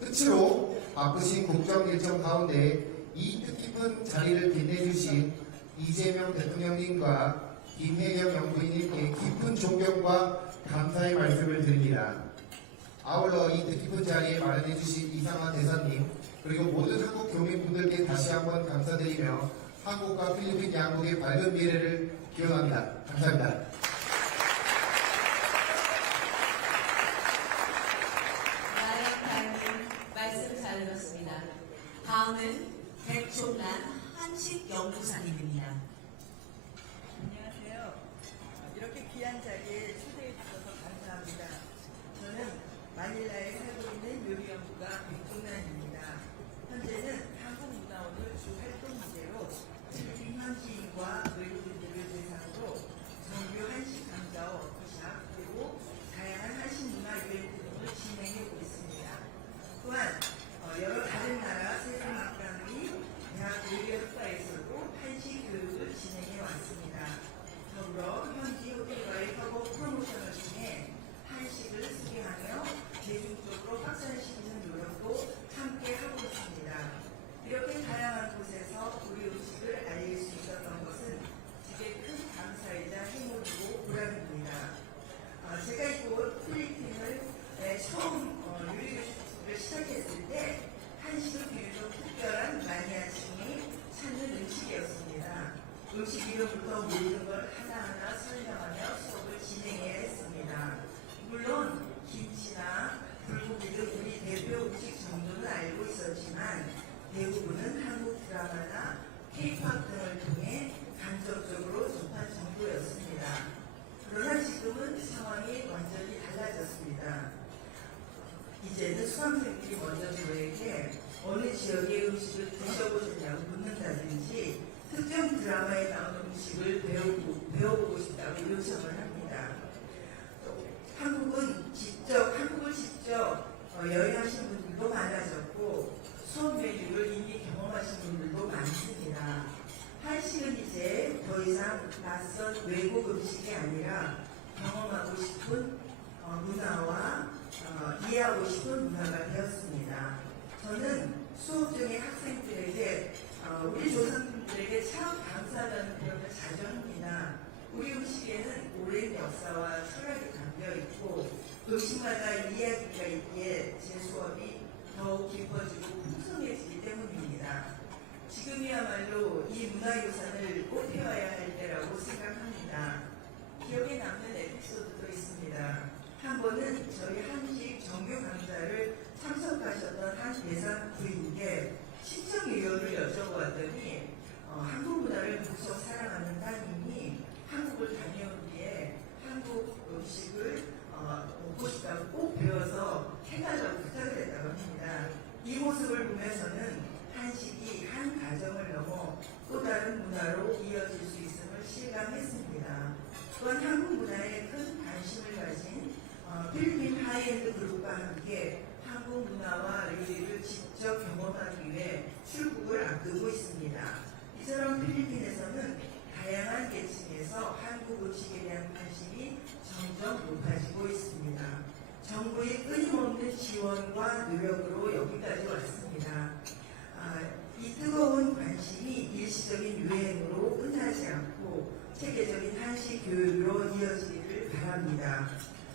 끝으로 바쁘신 국정 일정 가운데 이 뜻깊은 자리를 빛내주신 이재명 대통령님과 김혜경 영부인님께 깊은 존경과 감사의 말씀을 드립니다. 아울러 이 뜻깊은 자리에 마련해주신 이상화 대사님 그리고 모든 한국 교민분들께 다시 한번 감사드리며 한국과 필리핀 양국의 밝은 미래를 기원합니다. 감사합니다. 말씀 잘 들었습니다. 다음은 백종란 한식연구사님입니다. 안녕하세요. 이렇게 귀한 자리에 초대해 주셔서 감사합니다. 저는 마닐라에 살고 있는 요리연구가 백종란입니다. 현재는 한국문화오늘 주 활동 무대로 필리핀 현지인과 외국인들을 대상으로 정규 한식 강좌 워크샵 그리고 다양한 한식 문화 이벤트 등을 진행하고 있습니다. 또한 여러 다른 나라 세종학당이 대학 요리학과에서도 한식 교육을 진행해 왔습니다. 더불어 현지 호텔과의 협업 프로모션을 통해 한식을 소개하며 대중적으로 확산시키는 노력도 함께 하고 있습니다. 이렇게 다양한 곳에서 우리 음식을 알릴 수 있었던 것은 제게 큰 감사이자 행복이고 보람입니다. 제가 이곳 필리핀을 처음 요리를 시작했을 때 한식은 비교적 특별한 마니아층이 찾는 음식이었습니다. 음식 이름부터 모든 걸 하나하나 설명하며 수업을 진행해야 했습니다. 물론 김치나 불고기 등 우리 대표 음식 정도는 알고 있었지만 대부분은 한국 드라마나 K-팝 등을 통해 간접적으로 접한 정도였습니다. 그러나 지금은 상황이 완전히 달라졌습니다. 이제는 수강생들이 먼저 저에게 어느 지역의 음식을 드셔보셨냐고 묻는다든지 특정 드라마에 나오는 음식을 배워보고 싶다고 요청을 합니다. 한국을 직접 여행하신 분들도 많아졌고 수업 메뉴를 이미 경험하신 분들도 많습니다. 한식은 이제 더 이상 낯선 외국 음식이 아니라 경험하고 싶은 문화와 이해하고 싶은 문화가 되었습니다. 저는 수업 중에 학생들에게 우리 조상님들에게 참 감사하다는 표현을 자주 합니다. 우리 음식에는 오랜 역사와 철학이 담겨있고 음식마다 이야기가 있기에 제 수업이 더욱 깊어지고 풍성해지기 때문입니다. 지금이야말로 이 문화유산을 꼭 배워야 할 때라고 생각합니다. 기억에 남는 에피소드도 있습니다. 한 번은 저희 한식 정규 강좌를 참석하셨던 한 대상 부인께 신청 이유를 여쭤보았더니 한국 문화를 무척 사랑하는 따님이 한국을 다녀온 뒤에 한국 음식을 먹고 싶다고 꼭 배워서 해달라고 부탁을 했다고 합니다. 이 모습을 보면서는 한식이 한 가정을 넘어 또 다른 문화로 이어질 수 있음을 실감했습니다. 또한 한국 문화에 큰 관심을 가진 필리핀 하이엔드 그룹과 함께 한국 문화와 요리를 직접 경험하기 위해 출국을 앞두고 있습니다. 이처럼 필리핀에서는 다양한 계층에서 한국 음식에 대한 관심이 점점 높아지고 있습니다. 정부의 끊임없는 지원과 노력으로 여기까지 왔습니다. 이 뜨거운 관심이 일시적인 유행으로 끝나지 않고 체계적인 한식 교육으로 이어지기를 바랍니다.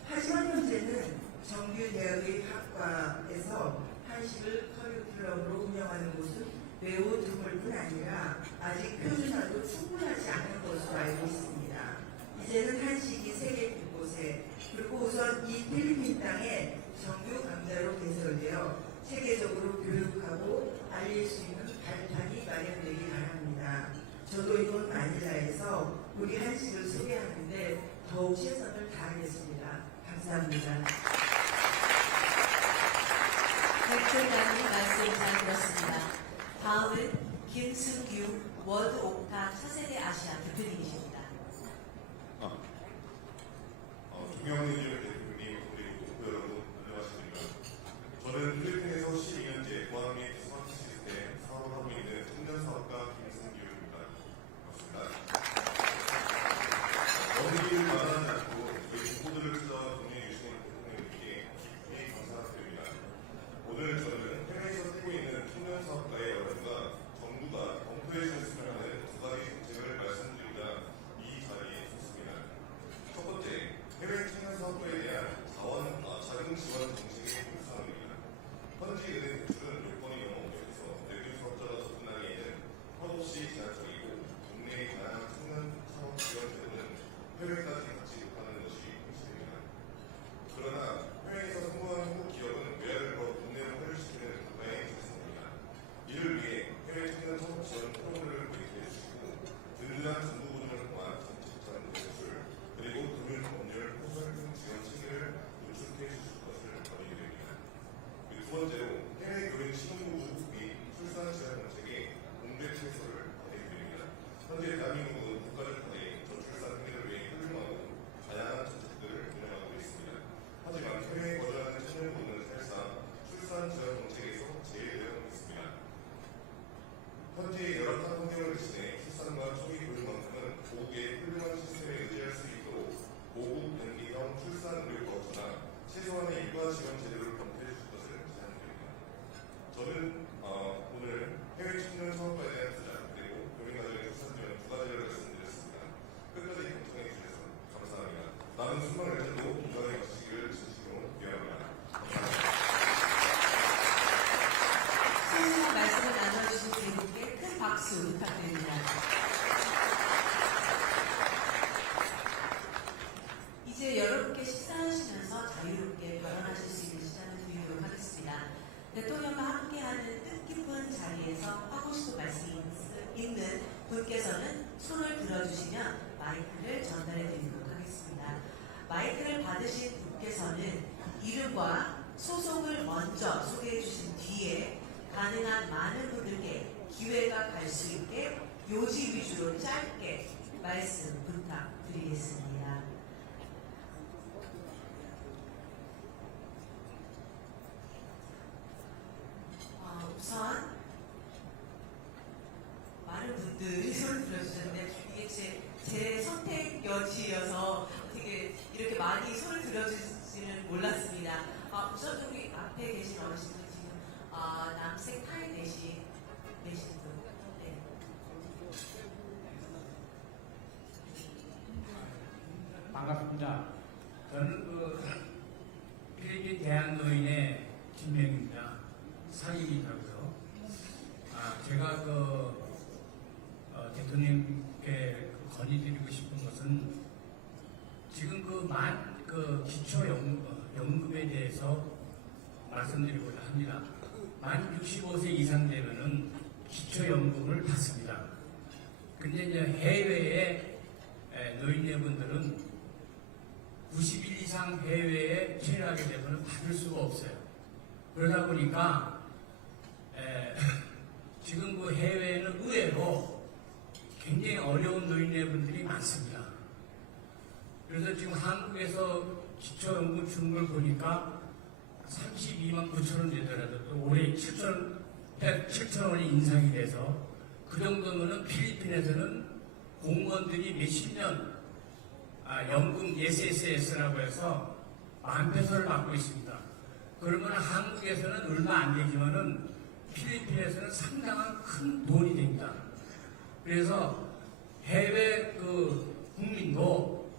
하지만 현재는 정규 대학의 학과에서 한식을 커리큘럼으로 운영하는 곳은 매우 드물 뿐 아니라 아직 표준화도 충분하지 않은 것으로 알고 있습니다. 이제는 한식이 세계 곳곳에 그리고 우선 이 필리핀 땅에 정규 강좌로 개설되어 세계적으로 교육하고 알릴 수 있는 발판이 마련되기 바랍니다. 저도 이번 마닐라에서 우리 한식을 소개하는데 더욱 최선을 다하겠습니다. 감사합니다. 백조장님 말씀 잘 들었습니다. 다음은 김승규 워드 옥타 차세대 아시아 대표님이십니다. 김영일 대표님 그리고 여러분 안녕하십니까. 저는 필리핀에서 12년째 보안 및 스마트 시스템 사업을 하고 있는 청년사업가 김승규입니다. 반갑습니다. 먼 길을 마다하지 않고 저희 동포들을 찾아와 동행해주시는 대통령님께 굉장히 감사드립니다. 오늘 저는 해외에서 쓰고 있는 청년사업가의 여러분과 정부가 검토해 주셨으면 하는 두 가지 정책을 말씀드리자 이 자리에 섰습니다. 첫 번째, 해외 청년 사업가에 대한 자금 지원 정책의 불상입니다. 현지 은행 대출은 요건이 너무 어려워서 외교 사업자가 접근하기에는 턱없이 제한적이고 국내의 다양한 청년 사업 지원 제도는 해외까지 갖지 못하는 것이 현실입니다. 그러나 해외에서 성공한 한국 기업은 외화를 벌어 국내로 회유시키는 국가의 자산입니다. 이를 위해 해외 청년 사업 지원 프로그램을 도입해 주시고 든든한 정부 부분을 통한 정책 자금 대출 그리고 금융, 법률, 포괄 등 지원 체계를 구축해 주실 것을 건의드립니다. 두 번째로 해외 교인 신혼부부 및 출산 지원 정책의 공백 해소를 건의드립니다. 현재 대한민국은 국가적 간의 저출산 행위를 위해 훌륭하고 다양한 정책들을 운영하고 있습니다. 하지만 해외에 거주하는 청년부는 사실상 출산 지원 정책에서 제외되어 있습니다. 현재 열악한 환경을 대신해 출산과 초기 교육만큼은 고국의 훌륭한 시스템에 의지할 수 있도록 고국 단기형 출산 의료 거주나 최소한의 육아 지원 제도를 검토해 주실 것을 제안드립니다. 저는 오늘 해외 청년 사업가에 대한 투자 그리고 교민가정의 출산 지원 두 가지를 말씀드렸습니다. 끝까지 경청해 주셔서 감사합니다. 남은 순방 일정도 건강에 마치시기를 진심으로 기원합니다. 소중한 말씀을 나눠주신 세 분께 큰 박수 부탁드립니다. 이제 여러분께 식사하시면서 자유롭게 발언하실 수 있는 시간을 드리도록 하겠습니다. 대통령과 함께하는 뜻깊은 자리에서 하고 싶은 말씀이 있는 분께서는 손을 들어주시면 마이크를 전달해 드리도록 하겠습니다. 마이크를 받으신 분께서는 이름과 소속을 먼저 소개해 주신 뒤에 가능한 많은 분들께 기회가 갈 수 있게 요지 위주로 짧게 말씀 부탁드리겠습니다. 우선 많은 분들이 손을 들어주셨는데 이게 제 선택 여지여서 어떻게 이렇게 많이 손을 들어주지는 몰랐습니다. 우선 저기 앞에 계신 어르신들 지금 남색 타이 계신 분. 네. 반갑습니다. 저는 필리핀 대한노인의 김명입니다. 사인이라고요. 제가 대통령께 건의드리고 싶은 것은 지금 기초연금에 대해서 말씀드리고자 합니다. 만 65세 이상 되면은 기초연금을 받습니다. 근데 이제 해외의 노인네분들은 90일 이상 해외에 체류하게 되면 받을 수가 없어요. 그러다 보니까 지금 그 해외에는 의외로 굉장히 어려운 노인네분들이 많습니다. 그래서 지금 한국에서 기초연금 주는 걸 보니까 32만 9천 원 되더라도 또 올해 7천 원이 인상이 돼서 그 정도면은 필리핀에서는 공무원들이 몇십 년 연금 SSS라고 해서 10,000페소를 받고 있습니다. 그러면 한국에서는 얼마 안 되지만은 필리핀에서는 상당한 큰 돈이 됩니다. 그래서 해외 국민도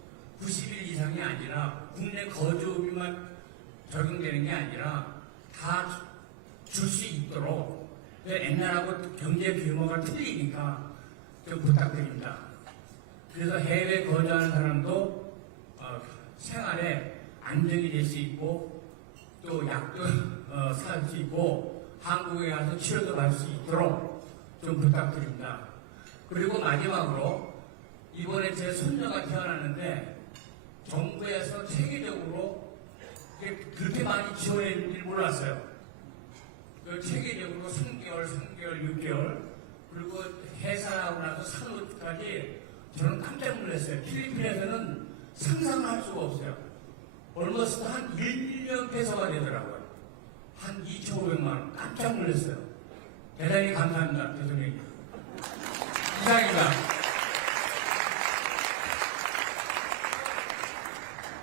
90일 이상이 아니라 국내 거주 적용되는 게 아니라 다 줄 수 있도록 옛날하고 경제 규모가 틀리니까 좀 부탁드립니다. 그래서 해외 거주하는 사람도 생활에 안정이 될 수 있고 또 약도 살 수 있고 한국에 가서 치료도 받을 수 있도록 좀 부탁드립니다. 그리고 마지막으로 이번에 제 손녀가 태어났는데 정부에서 체계적으로 그렇게 많이 지원해 줄 줄 몰랐어요. 체계적으로 3개월, 6개월 그리고 해산하고 나서 산후까지 저는 깜짝 놀랐어요. 필리핀에서는 상상할 수가 없어요. 얼마스 한 1년 배서가 되더라고요. 한 2,500만 원. 깜짝 놀랐어요. 대단히 감사합니다. 대통령님. 이상입니다.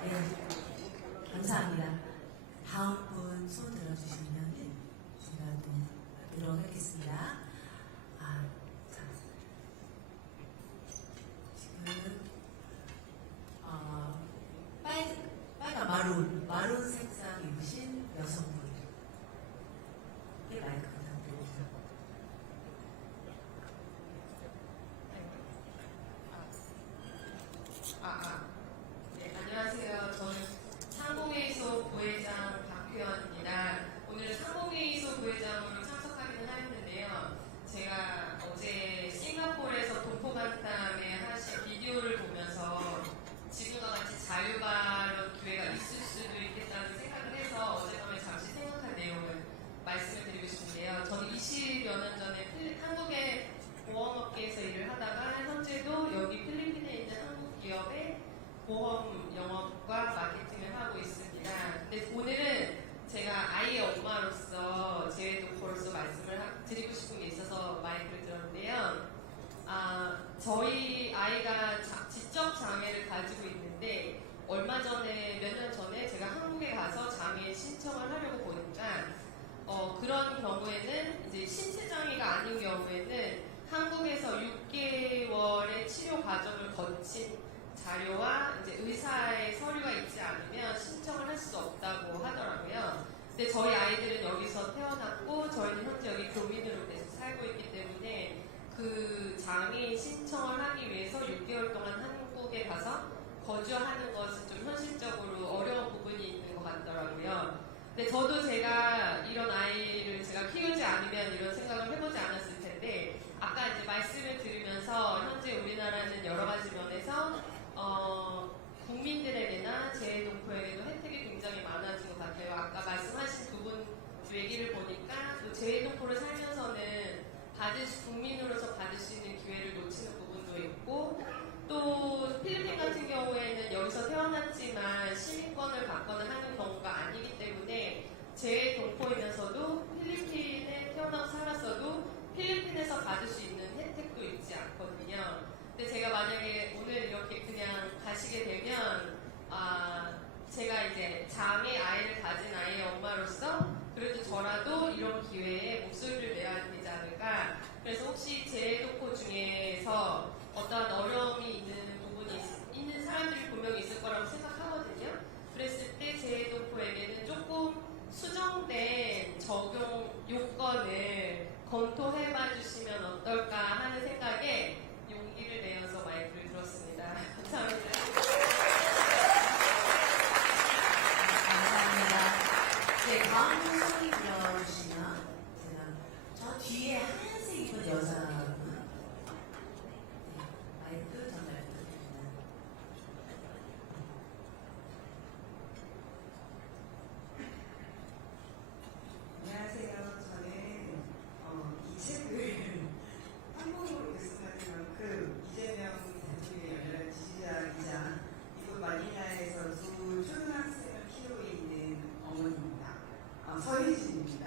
네, 감사합니다. 다음 분 손 들어주시면 제가 또 보도록 하겠습니다. 자, 지금 빨간 마룬 색상 입으신 여성분. 이 마이크 부탁드립니다. 네, 안녕하세요. 저는 상공회의소 부회장 박효연입니다. 오늘 상공회의소 부회장으로 참석하기는 하였는데요. 제가 어제 싱가포르에서 동포간담회 하신 비디오를 보면서 지금과 같이 자유발언 기회가 있을 수도 있겠다는 생각을 해서 어젯밤에 잠시 생각한 내용을 말씀을 드리고 싶은데요. 저는 20여 년 전에 한국의 보험업계에서 일을 하다가 현재도 여기 필리핀에 있는 한국 기업의 보험 영업과 마케팅을 하고 있습니다. 근데 오늘은 제가 아이의 엄마로서 재외동포로서 말씀을 드리고 싶은 게 있어서 마이크를 들었는데요. 저희 아이가 지적 장애를 가지고 있는데 얼마 전에 몇 년 전에 제가 한국에 가서 장애 신청을 하려고 보니까 그런 경우에는 이제 신체 장애가 아닌 경우에는 한국에서 6개월의 치료 과정을 거친 자료와 이제 의사의 서류가 있지 않으면 신청을 할 수 없다고 하더라고요. 근데 저희 아이들은 여기서 태어났고 저희는 현재 여기 교민으로 계속 살고 있기 때문에 그 장애인 신청을 하기 위해서 6개월 동안 한국에 가서 거주하는 것은 좀 현실적으로 어려운 부분이 있는 것 같더라고요. 근데 저도 제가 이런 아이를 제가 키우지 않으면 이런 생각을 해보지 않았을 텐데 아까 이제 말씀을 들으면서 현재 우리나라는 여러 가지 면에서 국민들에게나 재외동포에게도 혜택이 굉장히 많아진 것 같아요. 아까 말씀하신 두 분 얘기를 보니까 또 재외동포를 살면서는 국민으로서 받을 수 있는 기회를 놓치는 부분도 있고 또 필리핀 같은 경우에는 여기서 태어났지만 시민권을 받거나 하는 경우가 아니기 때문에 재외동포이면서도 필리핀에 태어나서 살았어도 필리핀에서 받을 수 있는 혜택도 있지 않거든요. 근데 제가 만약에 오늘 이렇게 그냥 가시게 되면 제가 이제 아이를 가진 아이의 엄마로서 그래도 저라도 이런 기회에 목소리를 내야 되지 않을까. 그래서 혹시 재외동포 중에서 어떠한 어려움이 있는 부분이 있는 사람들이 분명히 있을 거라고 생각하거든요. 그랬을 때 재외동포에게는 조금 수정된 적용 요건을 검토해봐 주시면 어떨까 하는 생각에 용기를 내어서 마이크를 들었습니다. 감사합니다. 감사합니다. 네, 다음 분 손이 들어주시면 저 뒤에 하얀색 입은 여자분 마이크 전달 부탁드립니다. 안녕하세요. 저는 이 책을 한국어로 교습하는 만큼 이재명 대통령의 연락 지지자이자 이곳 마니라에서 두 초등학생을 키우고 있는 어머니입니다. 서희진입니다.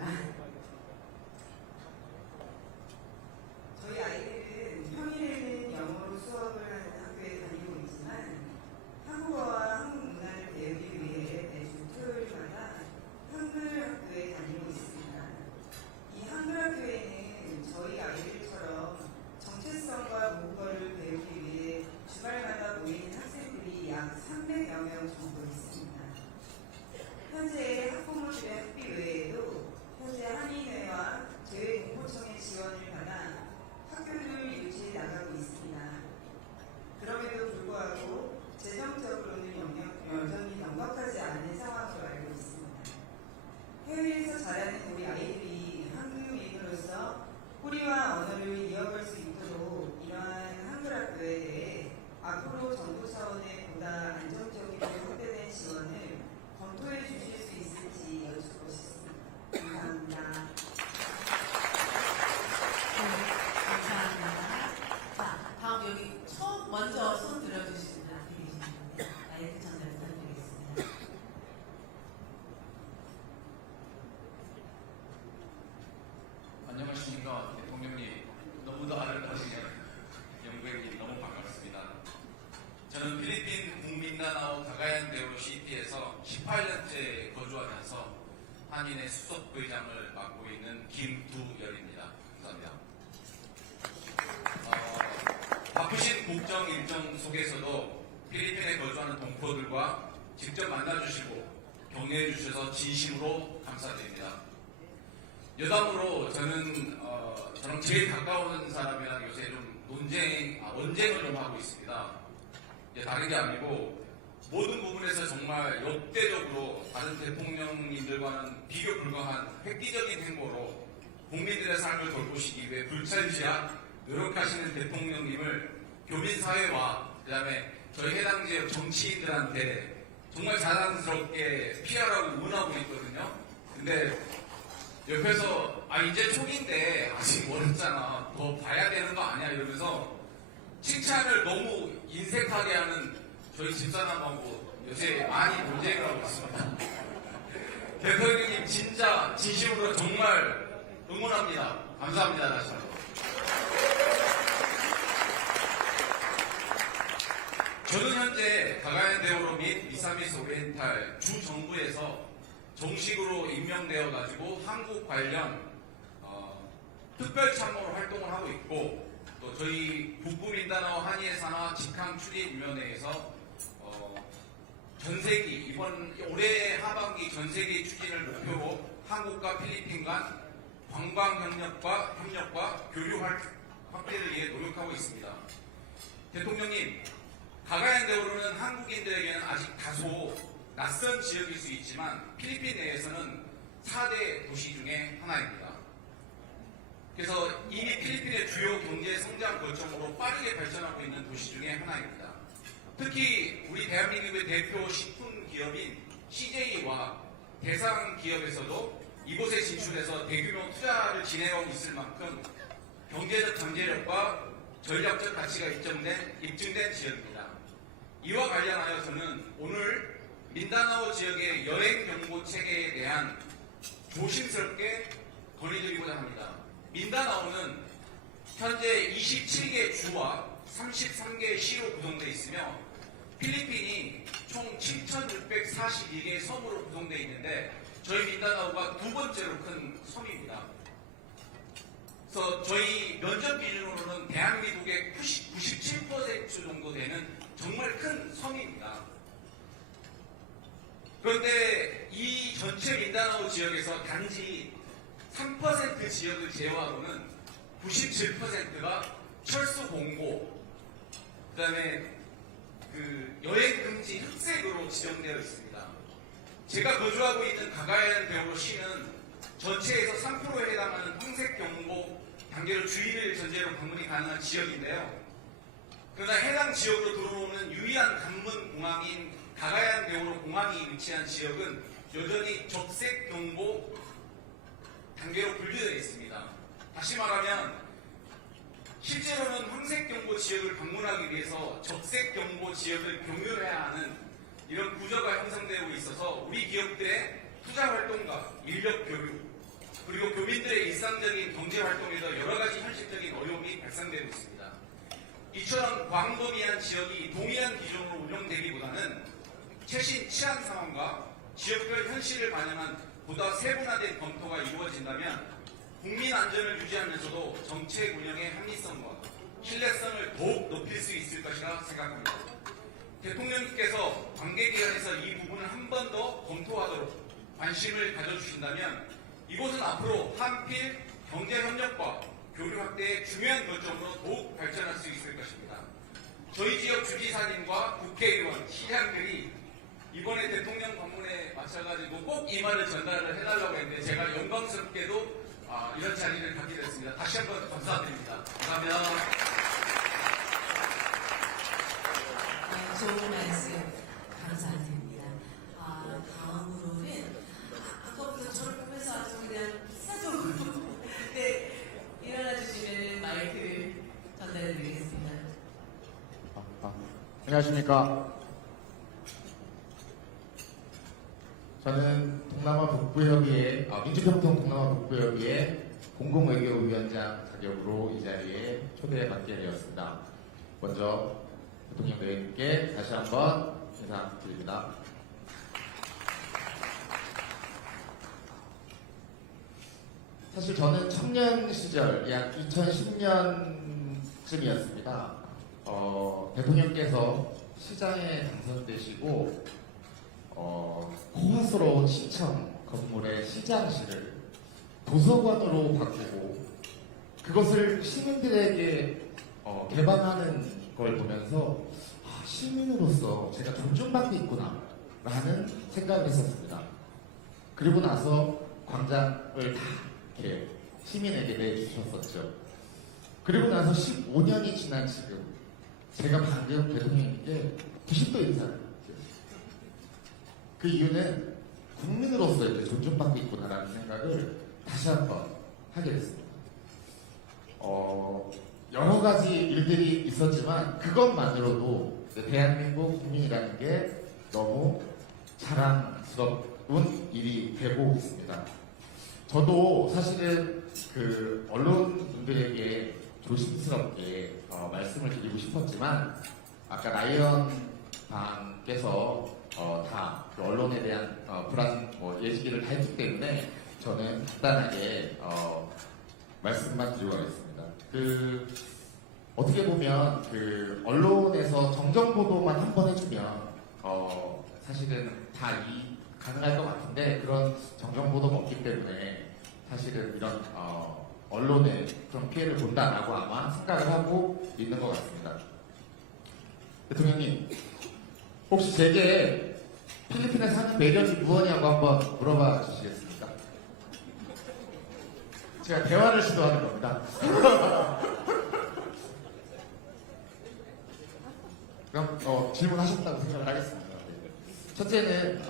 저희 아이들은 평일에는 영어로 수업을 하는 학교에 다니고 있지만 한국어와 한국 문화를 배우기 위해 매주 토요일마다 한글 학교에 다니고 있습니다. 이 한글 학교에는 저희 아이들처럼 정체성과 모국어를 배우기 위해 주말마다 모이는 학생들이 약 300여 명 정도 있습니다. 현재 앞으로 정부 차원의 보다 안정적이고 확대된 지원을 검토해 주실 수 있을지 여쭙고 싶습니다. 감사합니다. 감사합니다. 자, 다음 여기 먼저 손 들어주시는 분 앞에 계시는데 마이크 전달 부탁드리겠습니다. 안녕하십니까 대통령님. 너무도 아름다우시네요. 영부님 너무 반갑습니다. 저는 필리핀 국민다나오 가가얀 대로 시티에서 18년째 거주하면서 한인의 수석 부회장을 맡고 있는 김두열입니다. 감사합니다. 바쁘신 국정 일정 속에서도 필리핀에 거주하는 동포들과 직접 만나주시고 격려해 주셔서 진심으로 감사드립니다. 여담으로 저는 제일 가까운 사람이랑 요새 좀 언쟁을 좀 하고 있습니다. 다른 게 아니고 모든 부분에서 정말 역대적으로 다른 대통령님들과는 비교 불가한 획기적인 행보로 국민들의 삶을 돌보시기 위해 불찰지약 노력하시는 대통령님을 교민사회와 그다음에 저희 해당 지역 정치인들한테 정말 자랑스럽게 피하라고 응원하고 있거든요. 근데 옆에서 이제 초기인데 아직 멀었잖아, 더 봐야 되는 거 아니야 이러면서 칭찬을 너무 인색하게 하는 저희 집사람하고 요새 많이 논쟁을 하고 있습니다. 대통령님 진짜 진심으로 정말 응원합니다. 감사합니다. 다시 한번. 저는 현재 가가얀 대오로 및 미사미스 오리엔탈 주 정부에서 정식으로 임명되어 가지고 한국 관련 특별 참모로 활동을 하고 있고, 또 저희 북부 민다나오 한의회 산하 직항 추진위원회에서 전세기 이번 올해 하반기 전세기 추진을 목표로 한국과 필리핀 간 관광 협력과 교류 확대를 위해 노력하고 있습니다. 대통령님, 가가얀 대오로는 한국인들에게는 아직 다소 낯선 지역일 수 있지만 필리핀 내에서는 4대 도시 중에 하나입니다. 그래서 이미 필리핀의 주요 경제 성장 거점으로 빠르게 발전하고 있는 도시 중에 하나입니다. 특히 우리 대한민국의 대표 식품 기업인 CJ와 대상 기업에서도 이곳에 진출해서 대규모 투자를 진행하고 있을 만큼 경제적 잠재력과 전략적 가치가 입증된 지역입니다. 이와 관련하여 저는 오늘 민다나오 지역의 여행 정보 체계에 대한 조심스럽게 건의드리고자 합니다. 민다나오는 현재 27개 주와 33개 시로 구성되어 있으며 필리핀이 총 7,642개의 섬으로 구성되어 있는데 저희 민다나오가 두 번째로 큰 섬입니다. 그래서 저희 면적 기준으로는 대한민국의 97% 정도 되는 정말 큰 섬입니다. 그런데 이 전체 민다나오 지역에서 단지 3% 지역을 제외하고는 97%가 철수 공고, 그 다음에 여행 금지 흑색으로 지정되어 있습니다. 제가 거주하고 있는 가가얀 대오로 시는 전체에서 3%에 해당하는 황색 경보 단계로 주의를 전제로 방문이 가능한 지역인데요. 그러나 해당 지역으로 들어오는 유일한 간문 공항인 가가얀 대오로 공항이 위치한 지역은 여전히 적색 경보 단계로 분류되어 있습니다. 다시 말하면 실제로는 황색 경보 지역을 방문하기 위해서 적색 경보 지역을 경유해야 하는 이런 구조가 형성되고 있어서 우리 기업들의 투자 활동과 인력 교류, 그리고 교민들의 일상적인 경제 활동에도 여러 가지 현실적인 어려움이 발생되고 있습니다. 이처럼 광범위한 지역이 동일한 기준으로 운영되기보다는 최신 치안 상황과 지역별 현실을 반영한 보다 세분화된 검토가 이루어진다면 국민 안전을 유지하면서도 정책 운영의 합리성과 신뢰성을 더욱 높일 수 있을 것이라 생각합니다. 대통령님께서 관계기관에서 이 부분을 한 번 더 검토하도록 관심을 가져주신다면 이곳은 앞으로 한필 경제협력과 교류 확대의 중요한 거점으로 더욱 발전할 수 있을 것입니다. 저희 지역 주지사님과 국회의원, 시장들이 이번에 대통령 방문에 맞춰가지고 꼭 이 말을 전달을 해달라고 했는데 제가 영광스럽게도 이런 자리를 갖게 됐습니다. 다시 한번 감사드립니다. 감사합니다. 좋은 말씀 감사드립니다. 다음으로는 아까부터 저를 보면서 아주 그냥 피사적으로 네, 일어나 주시면 마이크를 전달해 드리겠습니다. 안녕하십니까. 저는 동남아 북부협의회, 민주평통 동남아 북부협의회 공공외교위원장 자격으로 이 자리에 초대받게 되었습니다. 먼저 대통령 대회님께 다시 한번 인사드립니다. 사실 저는 청년 시절 약 2010년쯤이었습니다. 대통령께서 시장에 당선되시고 호화스러운 시청 건물의 시장실을 도서관으로 바꾸고 그것을 시민들에게 개방하는 걸 보면서 시민으로서 제가 존중받고 있구나 라는 생각을 했었습니다. 그리고 나서 광장을 다 이렇게 시민에게 내주셨었죠. 그리고 나서 15년이 지난 지금 제가 방금 대통령님께 90도 인사를 드렸습니다. 그 이유는 국민으로서 이렇게 존중받고 있구나라는 생각을 다시 한번 하게 됐습니다. 여러 가지 일들이 있었지만 그것만으로도 대한민국 국민이라는 게 너무 자랑스러운 일이 되고 있습니다. 저도 사실은 그 언론분들에게 조심스럽게 말씀을 드리고 싶었지만 아까 라이언 방께서 다 그 언론에 대한 불안 예지기를 다 했기 때문에 저는 간단하게 말씀만 드리고 가겠습니다. 어떻게 보면 그 언론에서 정정 보도만 한 번 해주면 사실은 다 가능할 것 같은데 그런 정정 보도가 없기 때문에 사실은 이런 언론에 그런 피해를 본다라고 아마 생각을 하고 있는 것 같습니다. 대통령님, 혹시 제게 필리핀에 사는 매력이 무엇이냐고 한번 물어봐 주시겠습니까? 제가 대화를 시도하는 겁니다. 그럼 질문하셨다고 생각을 하겠습니다. 첫째는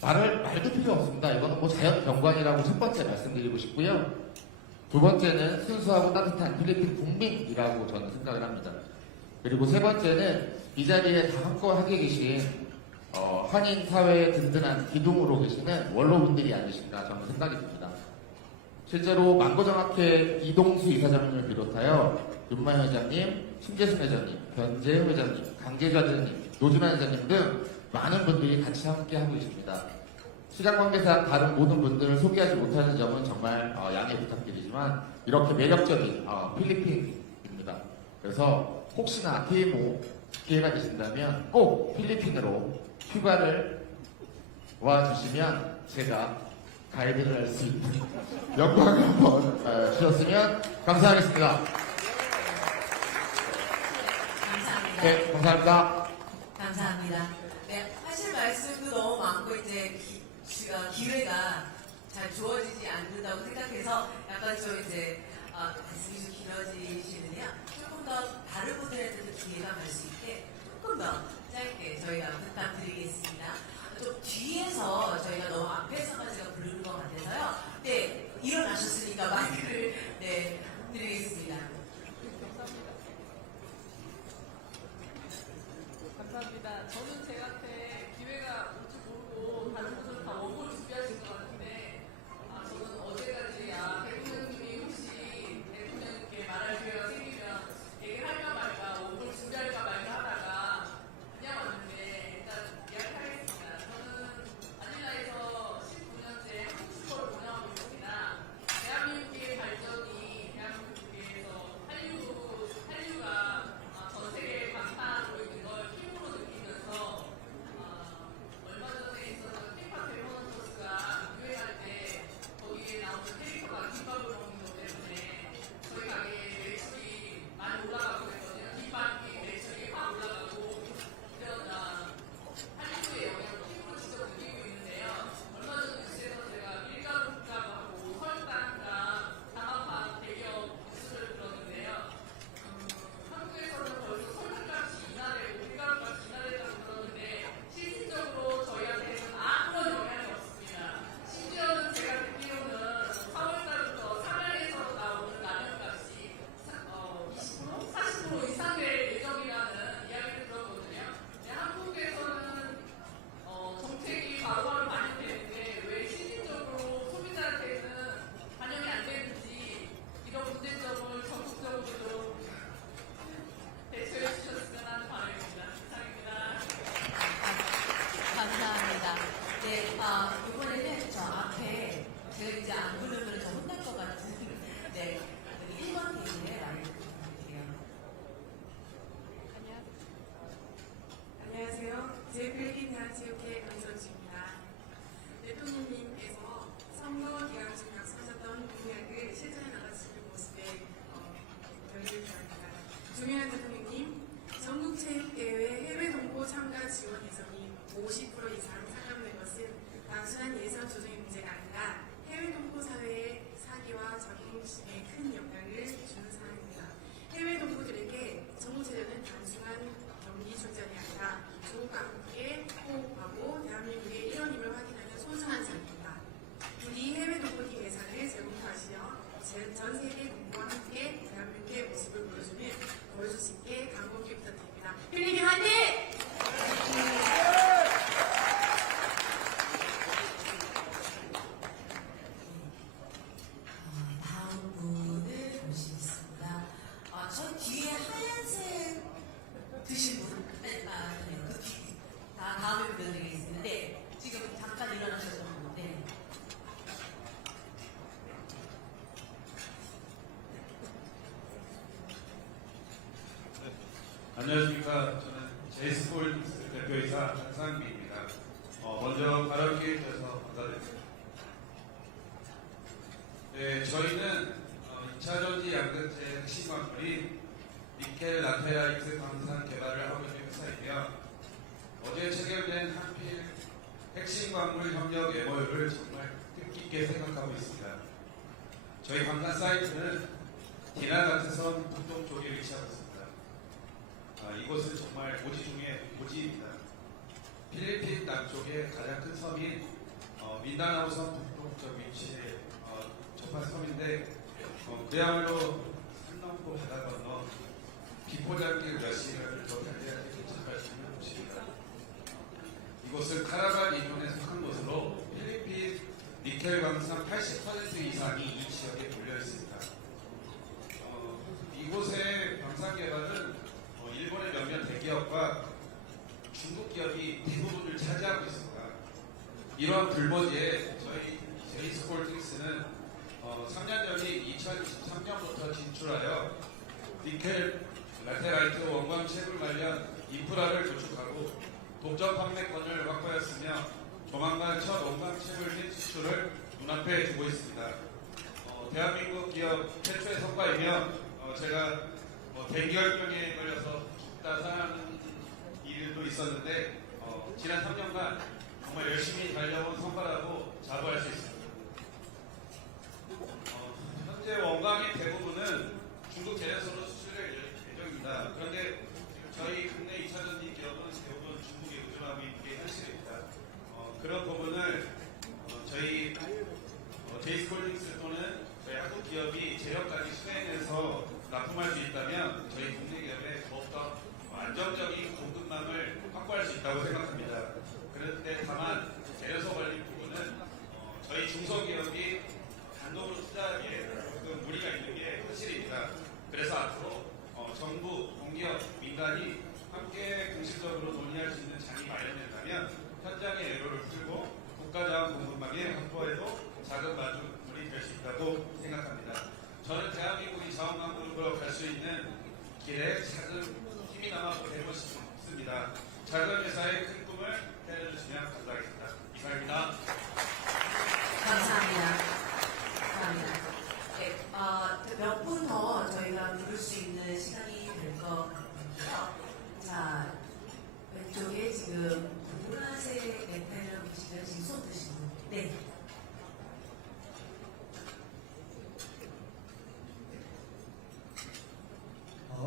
말도 필요 없습니다. 이거는 뭐 자연 경관이라고 첫 번째 말씀드리고 싶고요. 두 번째는 순수하고 따뜻한 필리핀 국민이라고 저는 생각을 합니다. 그리고 세 번째는 이 자리에 다 함께 계신 한인 사회의 든든한 기둥으로 계시는 원로분들이 아니신가 저는 생각이 듭니다. 실제로 망고정학회 이동수 이사장님을 비롯하여 윤만 회장님, 심재순 회장님, 변재흠 회장님, 강재주 회장님, 노준환 회장님 등 많은 분들이 같이 함께 하고 계십니다. 시장 관계상 다른 모든 분들을 소개하지 못하는 점은 정말 양해 부탁드리지만 이렇게 매력적인 필리핀입니다. 그래서 혹시나 TMO 기회가 되신다면 꼭 필리핀으로 휴가를 와주시면 제가 가이드를 할 수 있는 영광을 한번 주셨으면 감사하겠습니다. 감사합니다. 네, 감사합니다. 감사합니다. 네, 하실 말씀도 너무 많고 이제 기회가 잘 주어지지 않는다고 생각해서 약간 좀 이제 말씀이 좀 길어지시느냐 조금 더 다른 분들한테도 기회가 갈 수 있게 조금 더 짧게 저희가 부탁드리겠습니다. 좀 뒤에서 저희가 너무 앞에서만 제가 부르는 것 같아서요. 네, 일어나셨으니까 마이크를 네, 드리겠습니다. 감사합니다. 저는 제한테 기회가 올지 모르고 다른 분들은 다 원고를 준비하신 것 같은데 저는 어제까지 대통령님이 혹시 대통령님께 말할 기회가 생기면 얘기를 할까 말까 원고를 준비할까 말까 하다가 그냥 왔는데 일단 이야기하겠습니다. 저는 마닐라에서 19년째 한국 슈퍼를 운영하고 있습니다. 대한민국의 발전이 대한민국에서 한류가 전 세계에 강타하고 있는 걸 힘으로 느끼면서 조경현 대통령님, 전국체육대회 해외 동포 참가 지원 예정이 50% 이상 상감된 것은 단순한 예산 조정의 문제가 아니라 해외 동포 사회의 사기와 자긍심에 큰 영향을 주는 사안입니다. 해외 동포들에게 정부체제는 단순한 경기 출전이 아니라 조국과 함께 호흡하고 대한민국의 일원임을 확인하는 소중한 자리입니다. 부디 해외 동포팀 예산을 재검토하시며 전 세계 동포와 함께 대한민국의 모습을 보여주시기에 간곡히 부탁드립니다. 필리핀 화이팅! 다음 분을 모시겠습니다. 저 뒤에 하얀색 드신 분, 네, 그 뒤에 다 다음에 보여드리겠습니다. 네, 지금 잠깐 일어나셨던 분, 네. 안녕하십니까. 저는 제이스폴 대표이사 장상기입니다. 먼저 발언기에 주셔서 감사드립니다. 네, 저희는 2차전지 양극재 핵심 광물인 니켈 라테라이트 광산 개발을 하고 있는 회사이며 어제 체결된 한필 핵심 광물 협력 MOU를 정말 뜻깊게 생각하고 있습니다. 저희 광산 사이트는 디나 같은 섬 북동쪽에 위치하고 있습니다. 이곳은 정말 오지 중에 오지입니다. 필리핀 남쪽의 가장 큰 섬인 민다나오 섬 북동쪽 위치에 접한 섬인데 그야말로 산 넘고 바다 건너 비포장길 몇 시간을 더 달려야 도착할 수 있는 곳입니다. 이곳은 카라반 인근에 속한 곳으로 필리핀 니켈 광산 80% 이상이 이 지역에 몰려 있습니다. 이곳의 광산 개발은 일본의 몇몇 대기업과 중국 기업이 대부분을 차지하고 있습니다. 이러한 불모지에 저희 제이스폴딩스는 3년 전인 2023년부터 진출하여 니켈 라테라이트 원광 채굴 관련 인프라를 구축하고 독점 판매권을 확보했으며 조만간 첫 원광 채굴 및 수출을 눈앞에 두고 있습니다. 대한민국 기업 최초의 성과이며 제가 대기열병에 걸려서 죽다 사는 일도 있었는데 지난 3년간 정말 열심히 달려온 성과라고 자부할 수 있습니다. 현재 원광의 대부분은 중국 제련소로 수출될 예정입니다. 그런데 저희 국내 2차전지 기업은 대부분 중국에 의존하고 있는 게 현실입니다. 그런 부분을 저희 제이스콜딩스 또는 저희 한국 기업이 제휴까지 수행해서 납품할 수 있다면 저희 국내 기업에 더욱더 안정적인 공급망을 확보할 수 있다고 생각합니다. 그런데 다만 제련소 관리 부분은 저희 중소기업이 단독으로 투자하기에 조금 무리가 있는 게 현실입니다. 그래서 앞으로 정부, 공기업, 민간이 함께 공식적으로 논의할 수 있는 장이 마련된다면 현장의 애로를 풀고 국가자원 공급망의 확보에도 작은 마중물이 될 수 있다고 생각합니다. 저는 대한민국이 자원강국으로 갈 수 있는 길에 작은 힘이 남아 되고 싶습니다. 작은 회사의 큰 꿈을 때려주시면 감사하겠습니다. 이상입니다. 감사합니다. 감사합니다. 네, 몇 분 더 저희가 부를 수 있는 시간이 될 것 같고요. 자, 왼쪽에 지금 보라색 넥타이를 보시면 지금 손 드시는 분. 네.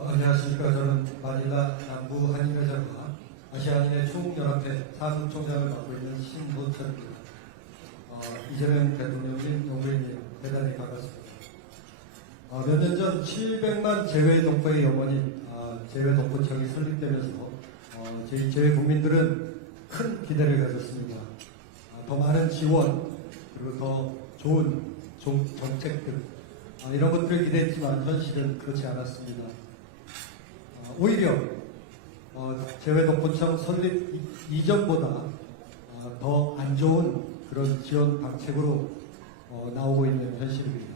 안녕하십니까. 저는 마닐라 남부 한인회장과 아시아인의 총연합회 사무총장을 맡고 있는 신문철입니다. 이재명 대통령님, 농부인님 대단히 반갑습니다. 몇 년 전 700만 재외동포의 영원인 재외동포청이 설립되면서 저희 재외국민들은 큰 기대를 가졌습니다. 더 많은 지원 그리고 더 좋은 정책들 이런 것들을 기대했지만 현실은 그렇지 않았습니다. 오히려 재외동포청 설립 이전보다 더 안 좋은 그런 지원 방책으로 나오고 있는 현실입니다.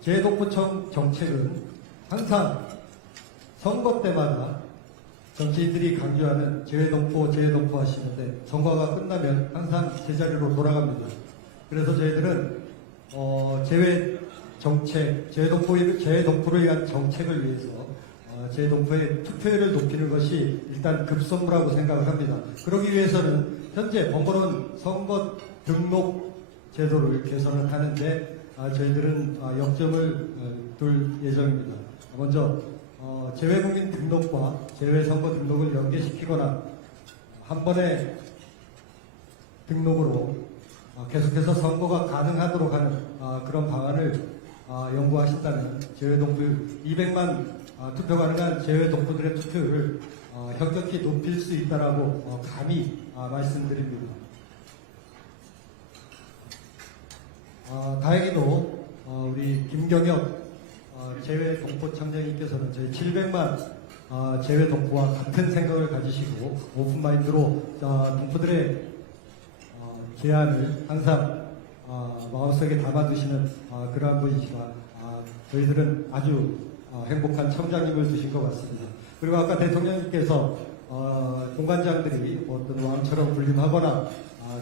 재외동포청 정책은 항상 선거 때마다 정치인들이 강조하는 재외동포 하시는데 선거가 끝나면 항상 제자리로 돌아갑니다. 그래서 저희들은 재외 정책, 재동포를 위한 정책을 위해서 재동포의 투표율을 높이는 것이 일단 급선무라고 생각을 합니다. 그러기 위해서는 현재 번거로운 선거 등록 제도를 개선을 하는데 저희들은 역점을 둘 예정입니다. 먼저 재외국민 등록과 재외선거 등록을 연계시키거나 한 번의 등록으로 계속해서 선거가 가능하도록 하는 그런 방안을 연구하신다면 재외동포율 200만 투표 가능한 재외동포들의 투표율을 현격히 높일 수 있다라고 감히 말씀드립니다. 다행히도 우리 김경엽 재외동포청장님께서는 저희 700만 재외동포와 같은 생각을 가지시고 오픈마인드로 동포들의 제안을 항상 마음속에 담아두시는 그러한 분이시라 저희들은 아주 행복한 청장님을 두신 것 같습니다. 그리고 아까 대통령님께서 공관장들이 어떤 왕처럼 군림하거나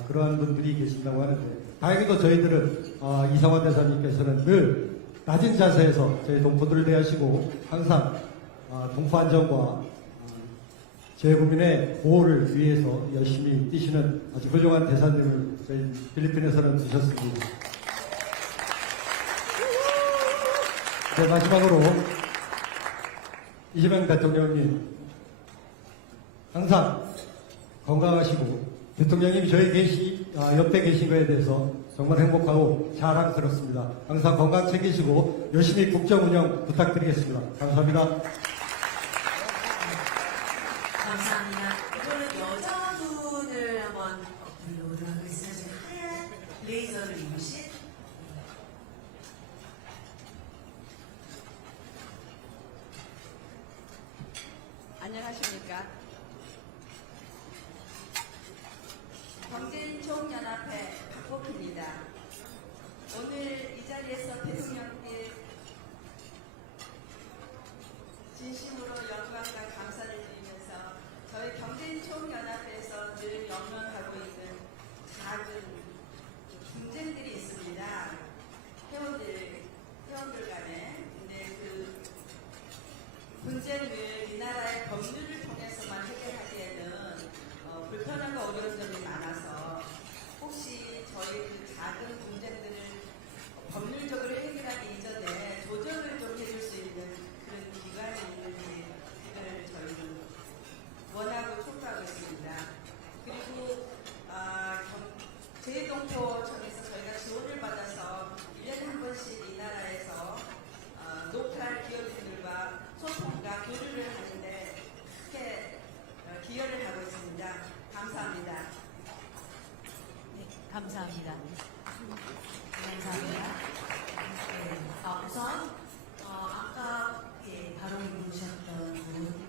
그러한 분들이 계신다고 하는데 다행히도 저희들은 이성환 대사님께서는 늘 낮은 자세에서 저희 동포들을 대하시고 항상 동포 안정과 재국민의 보호를 위해서 열심히 뛰시는 아주 훌륭한 대사님을 저희 필리핀에서는 두셨습니다. 네, 마지막으로 이재명 대통령님 항상 건강하시고 대통령님 저희 옆에 계신 것에 대해서 정말 행복하고 자랑스럽습니다. 항상 건강 챙기시고 열심히 국정 운영 부탁드리겠습니다. 감사합니다. 감사합니다. 이번엔 여자분을 한번 불러보도록 하겠습니다. 하얀 블레이저를 입으신 안녕하십니까? 경제총연합회 박복희입니다. 오늘 이 자리에서 대통령께 진심으로 영광과 감사를 드리면서 저희 경제총연합회에서 늘 영명하고 있는 작은 분쟁들이 있습니다. 회원들 간에. 근데 그 분쟁을 이 나라의 법률을 통해서만 해결하기에는 불편함과 어려운 점이 많아서 혹시 저희 그 작은 문제들을 법률적으로 해결하기 이전에 조정을 좀 해줄 수 있는 그런 기관이 있는지 그걸 저희는 원하고 촉구하고 있습니다. 그리고 재동포청에서 저희가 지원을 받아서 1년에 한 번씩 이 나라에서 로컬 기업인들과 소통과 교류를 하는데 크게 기여를 하고 있습니다. 감사합니다. 네, 감사합니다. 감사합니다. 네, 우선 아까 바로 입으셨던 분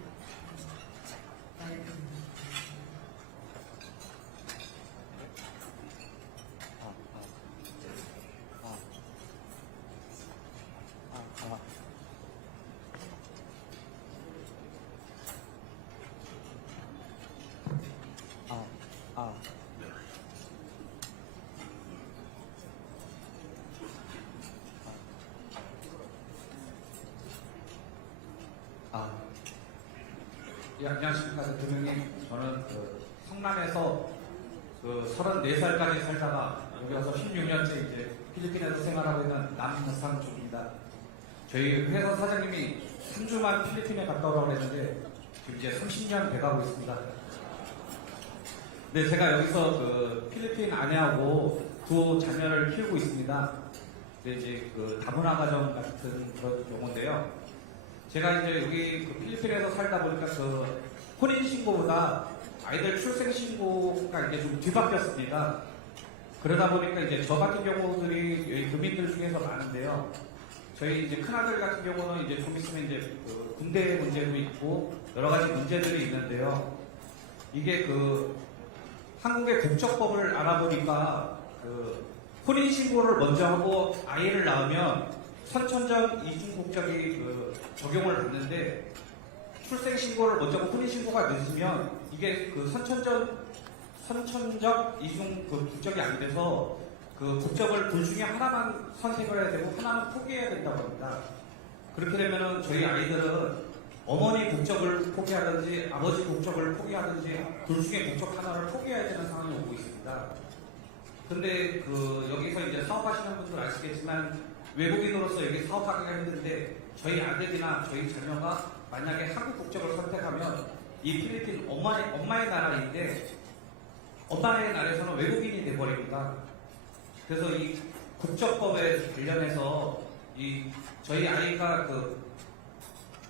안녕하십니까 대통령님. 저는 성남에서 34살까지 살다가 여기 와서 16년째 이제 필리핀에서 생활하고 있는 남상중입니다. 저희 회사 사장님이 3주만 필리핀에 갔다 오라고 했는데 지금 이제 30년 돼가고 있습니다. 네, 제가 여기서 필리핀 아내하고 두 자녀를 키우고 있습니다. 근데 이제 다문화 가정 같은 그런 경우인데요. 제가 이제 여기 필리핀에서 살다 보니까 혼인신고보다 아이들 출생신고가 이게 좀 뒤바뀌었습니다. 그러다 보니까 이제 저 같은 경우들이 여기 교민들 중에서 많은데요. 저희 이제 큰아들 같은 경우는 이제 좀 있으면 이제 군대 문제도 있고 여러 가지 문제들이 있는데요. 이게 한국의 국적법을 알아보니까 혼인신고를 먼저 하고 아이를 낳으면 선천적 이중국적이 적용을 받는데 출생신고를 먼저 하고 혼인신고가 늦으면 이게 선천적 이중 국적이 안 돼서 그 국적을 둘 중에 하나만 선택을 해야 되고 하나는 포기해야 된다고 합니다. 그렇게 되면은 저희 아이들은 어머니 국적을 포기하든지 아버지 국적을 포기하든지 둘 중에 국적 하나를 포기해야 되는 상황이 오고 있습니다. 근데 그 여기서 이제 사업하시는 분들 아시겠지만 외국인으로서 여기 사업하기가 힘든데 저희 아들이나 저희 자녀가 만약에 한국 국적을 선택하면 이 필리핀 엄마의 나라인데 엄마의 나라에서는 외국인이 돼버립니다. 그래서 이 국적법에 관련해서 이 저희 아이가 그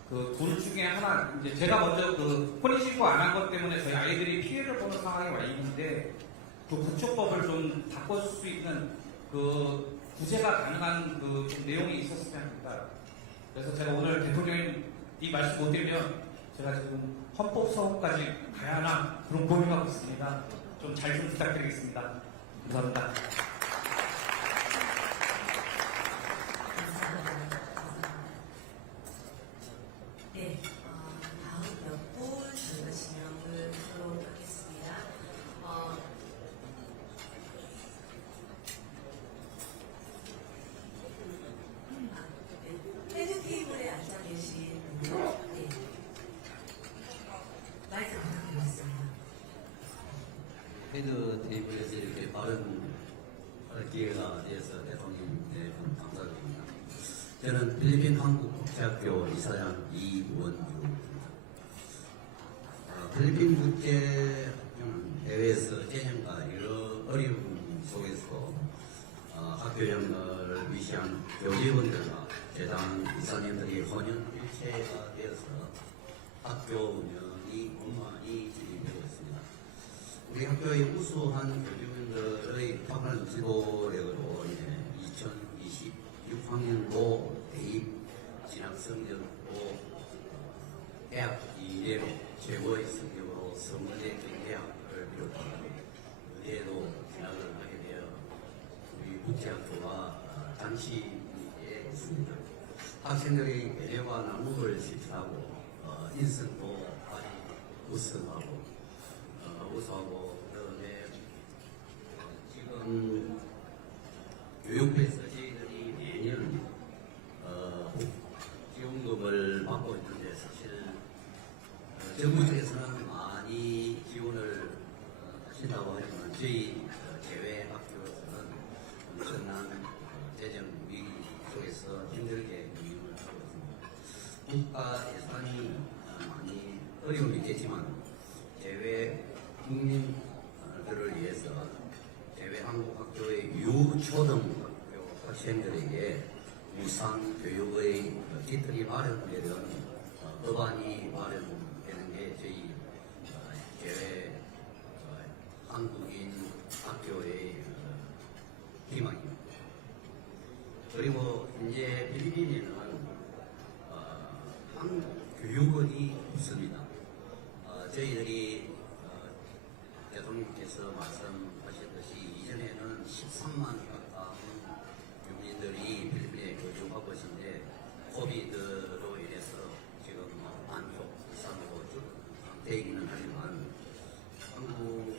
둘 중에 하나 이제 제가 먼저 그 혼인신고 안 한 것 때문에 저희 아이들이 피해를 보는 상황이 와 있는데 그 국적법을 좀 바꿀 수 있는 그 구제가 가능한 그 좀 내용이 있었으면 합니다. 그래서 제가 오늘 대통령님 이 말씀 못 드리면 제가 지금 헌법 소원까지 가야 하나 그런 고민하고 있습니다. 좀 잘 좀 부탁드리겠습니다. 감사합니다. 네, 다음 몇 분 저희가 진행을 하도록 하겠습니다. 헤드 테이블에 앉아 계신 분, 네. 마이크 부탁드리겠습니다. 헤드 테이블에서 이렇게 빠른 기회가 되어서 대통령님 감사드립니다. 저는 필리핀 한국국제학교 이사장 이원주입니다. 필리핀 국제 대회에서 재정과 여러 어려움 속에서 학교형을 위시한 교직원들과 재단 이사님들이 혼연일체가 되어서 학교 운영이 원만히 진행되고 있습니다. 우리 학교의 우수한 교직원들의 탁월한 지도력으로 2026학년도 대입 진학 성적으로 대학 이래로 최고의 성적으로 서울대 경대학을 비롯한 의대도 진학을 하게 되어 우리 국제학교가 당시에 있습니다. 학생들의 배려와 나눔을 실천하고 인성도 많이 우수하고 그다음에 지금 교육부에서 저희들이 매년 지원금을 받고 있는데 사실 정부 쪽에서는 많이 지원을 하신다고 하지만 저희 제외 학교에서는 엄청난 재정 위기 속에서 힘들게 운영을 하고 있습니다. 국가 예산이 많이 어려움이 있겠지만 제외 국민들을 위해서 제외 한국학교의 유초등학교 학생들에게 무상 교육의 기틀이 마련되는 법안이 마련되는 게 저희 제외 한국인 학교의 희망입니다. 그리고 이제 필리핀에는 한국 교육원이 없습니다. 저희들이 대통령께서 말씀하셨듯이 이전에는 13만 가까운 유민들이 필리핀에 거주하고 계신데 코비드로 인해서 지금 안쪽 이상으로 쭉 상태이기는 하지만 한국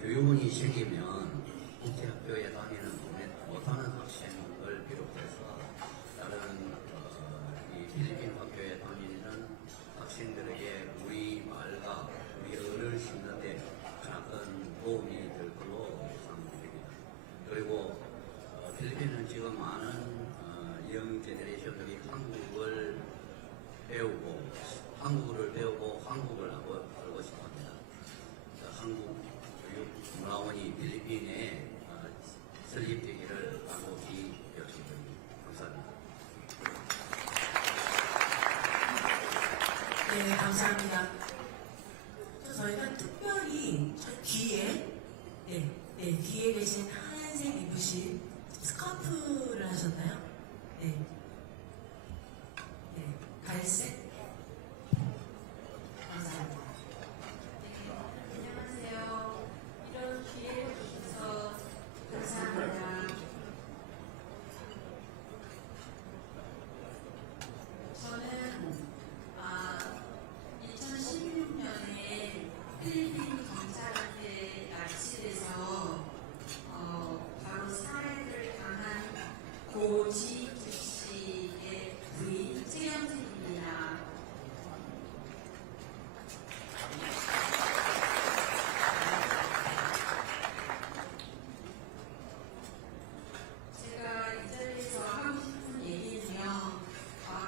교육원이 생기면 국제학교에 다니는 못하는 학생을 비롯해서 다른 이 필리핀 학교에 다니는 학생들에게 우리 말과 우리 언어를 심는데 큰 도움이 될 걸로 예상됩니다. 그리고 필리핀은 지금 많은 영 제너레이션들이 한국어를 배우고 한국을 알고 싶어합니다. 한국 교육문화원이 필리핀에 설립되기를 간곡히 요청드립니다. 감사합니다. 네, 감사합니다. 저희가 특별히 저 뒤에, 뒤에 계신 하얀색 입으신 스카프를 하셨나요? 네. 갈색? 감사합니다. 안녕하세요. 이런 기회를 주셔서 감사합니다. 저는 2016년에 필리핀 고지규씨의 부인 최영진입니다. 제가 이 자리에서 하고 싶은 얘기는요,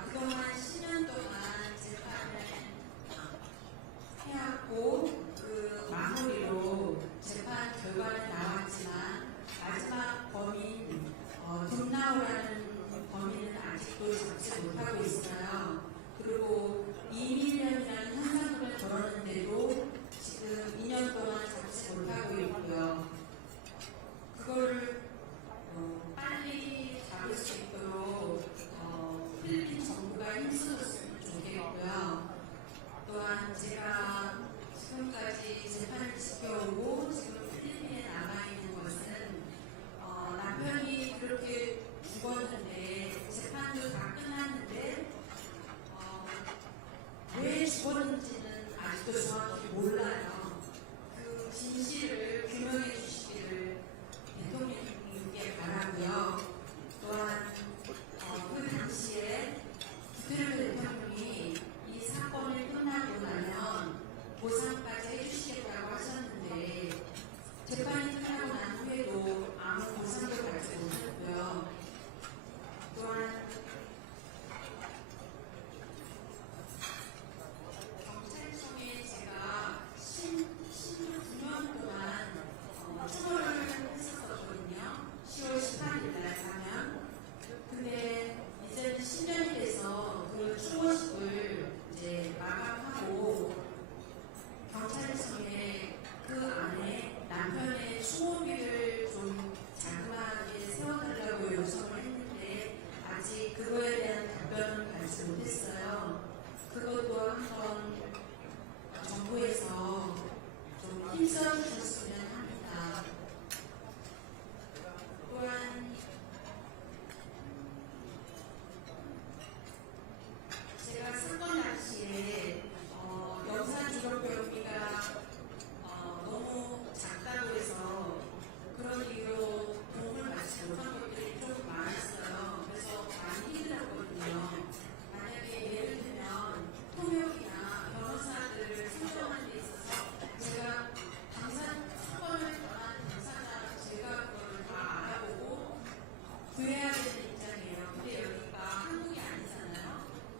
그동안 10년 동안 재판을 해왔고, 그 마무리로 재판 결과는 나왔지만, 마지막 범인, 돈나오라는 범인은 아직도 잡지 못하고 있어요. 그리고 이민련이라는 현상금을 걸었는데도 지금 2년 동안 잡지 못하고 있고요. 그거를 빨리 잡을 수 있도록 필리핀 정부가 힘써줬으면 좋겠고요. 또한 제가 지금까지 재판을 지켜오고 지금 필리핀에 남아있는 것은 남편이 그렇게 죽었는데 재판도 다 끝났는데 왜 죽었는지는 아직도 정확히 몰라요. 그 진실을 규명해 주시기를 대통령님께 바라고요. 또한 그 당시에 구테르 대통령이 이 사건이 끝나고 나면 보상까지 해주시겠다고 하셨는데 재판이 끝나고 난 후에도 아무 보상도 받지 못했고요. 또한 경찰청에 제가 19년 동안 추모를 했었거든요. 10월 18일 날 가면. 근데 이제는 10년이 돼서 그 추모식을 이제 마감하고 경찰청에 그 안에 남편의 추모비를 좀 자그마하게 세워달라고 요청을 했는데 아직 그거에 대한 답변은 받지 못했어요. 그것도 한번 정부에서 좀 힘써 주셨으면 합니다. 또한 제가 사건 당시에 영상 기록 병기가 너무 작다고 해서 그런 이유로 도움을 받지 못한 것들이 좀 많았어요. 그래서 많이 힘들었거든요. 만약에 예를 들면 통역이나 변호사들을 선정하는 데 있어서 제가 사건을 당한 당사자 제가 그걸 다 알아보고 구해야 되는 입장이에요. 근데 여기가 한국이 아니잖아요.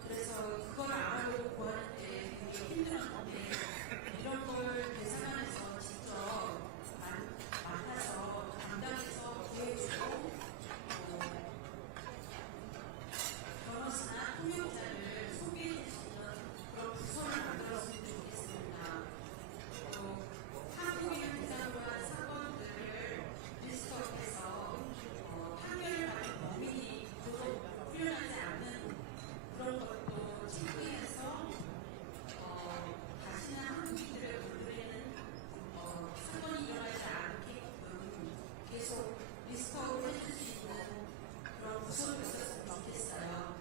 그래서 그걸 알아보고 구하는 데 굉장히 힘들었는데 이런 걸 대사관에서 직접 맡아서 담당해서 구해주고 변호사나 통역자를 소개해 주시는 그런 부서를 만들었으면 좋겠습니다. 또 한국인을 대상으로 한 사건들을 리스트업해서 판결을 받은 범인이 도로 풀려나지 않는 그런 것도 체크해서 다시는 한국인들의 얼굴에는 사건이 일어나지 않게끔 계속 리스트업을 해줄 수 있는 그런 부서도 있었으면 좋겠어요.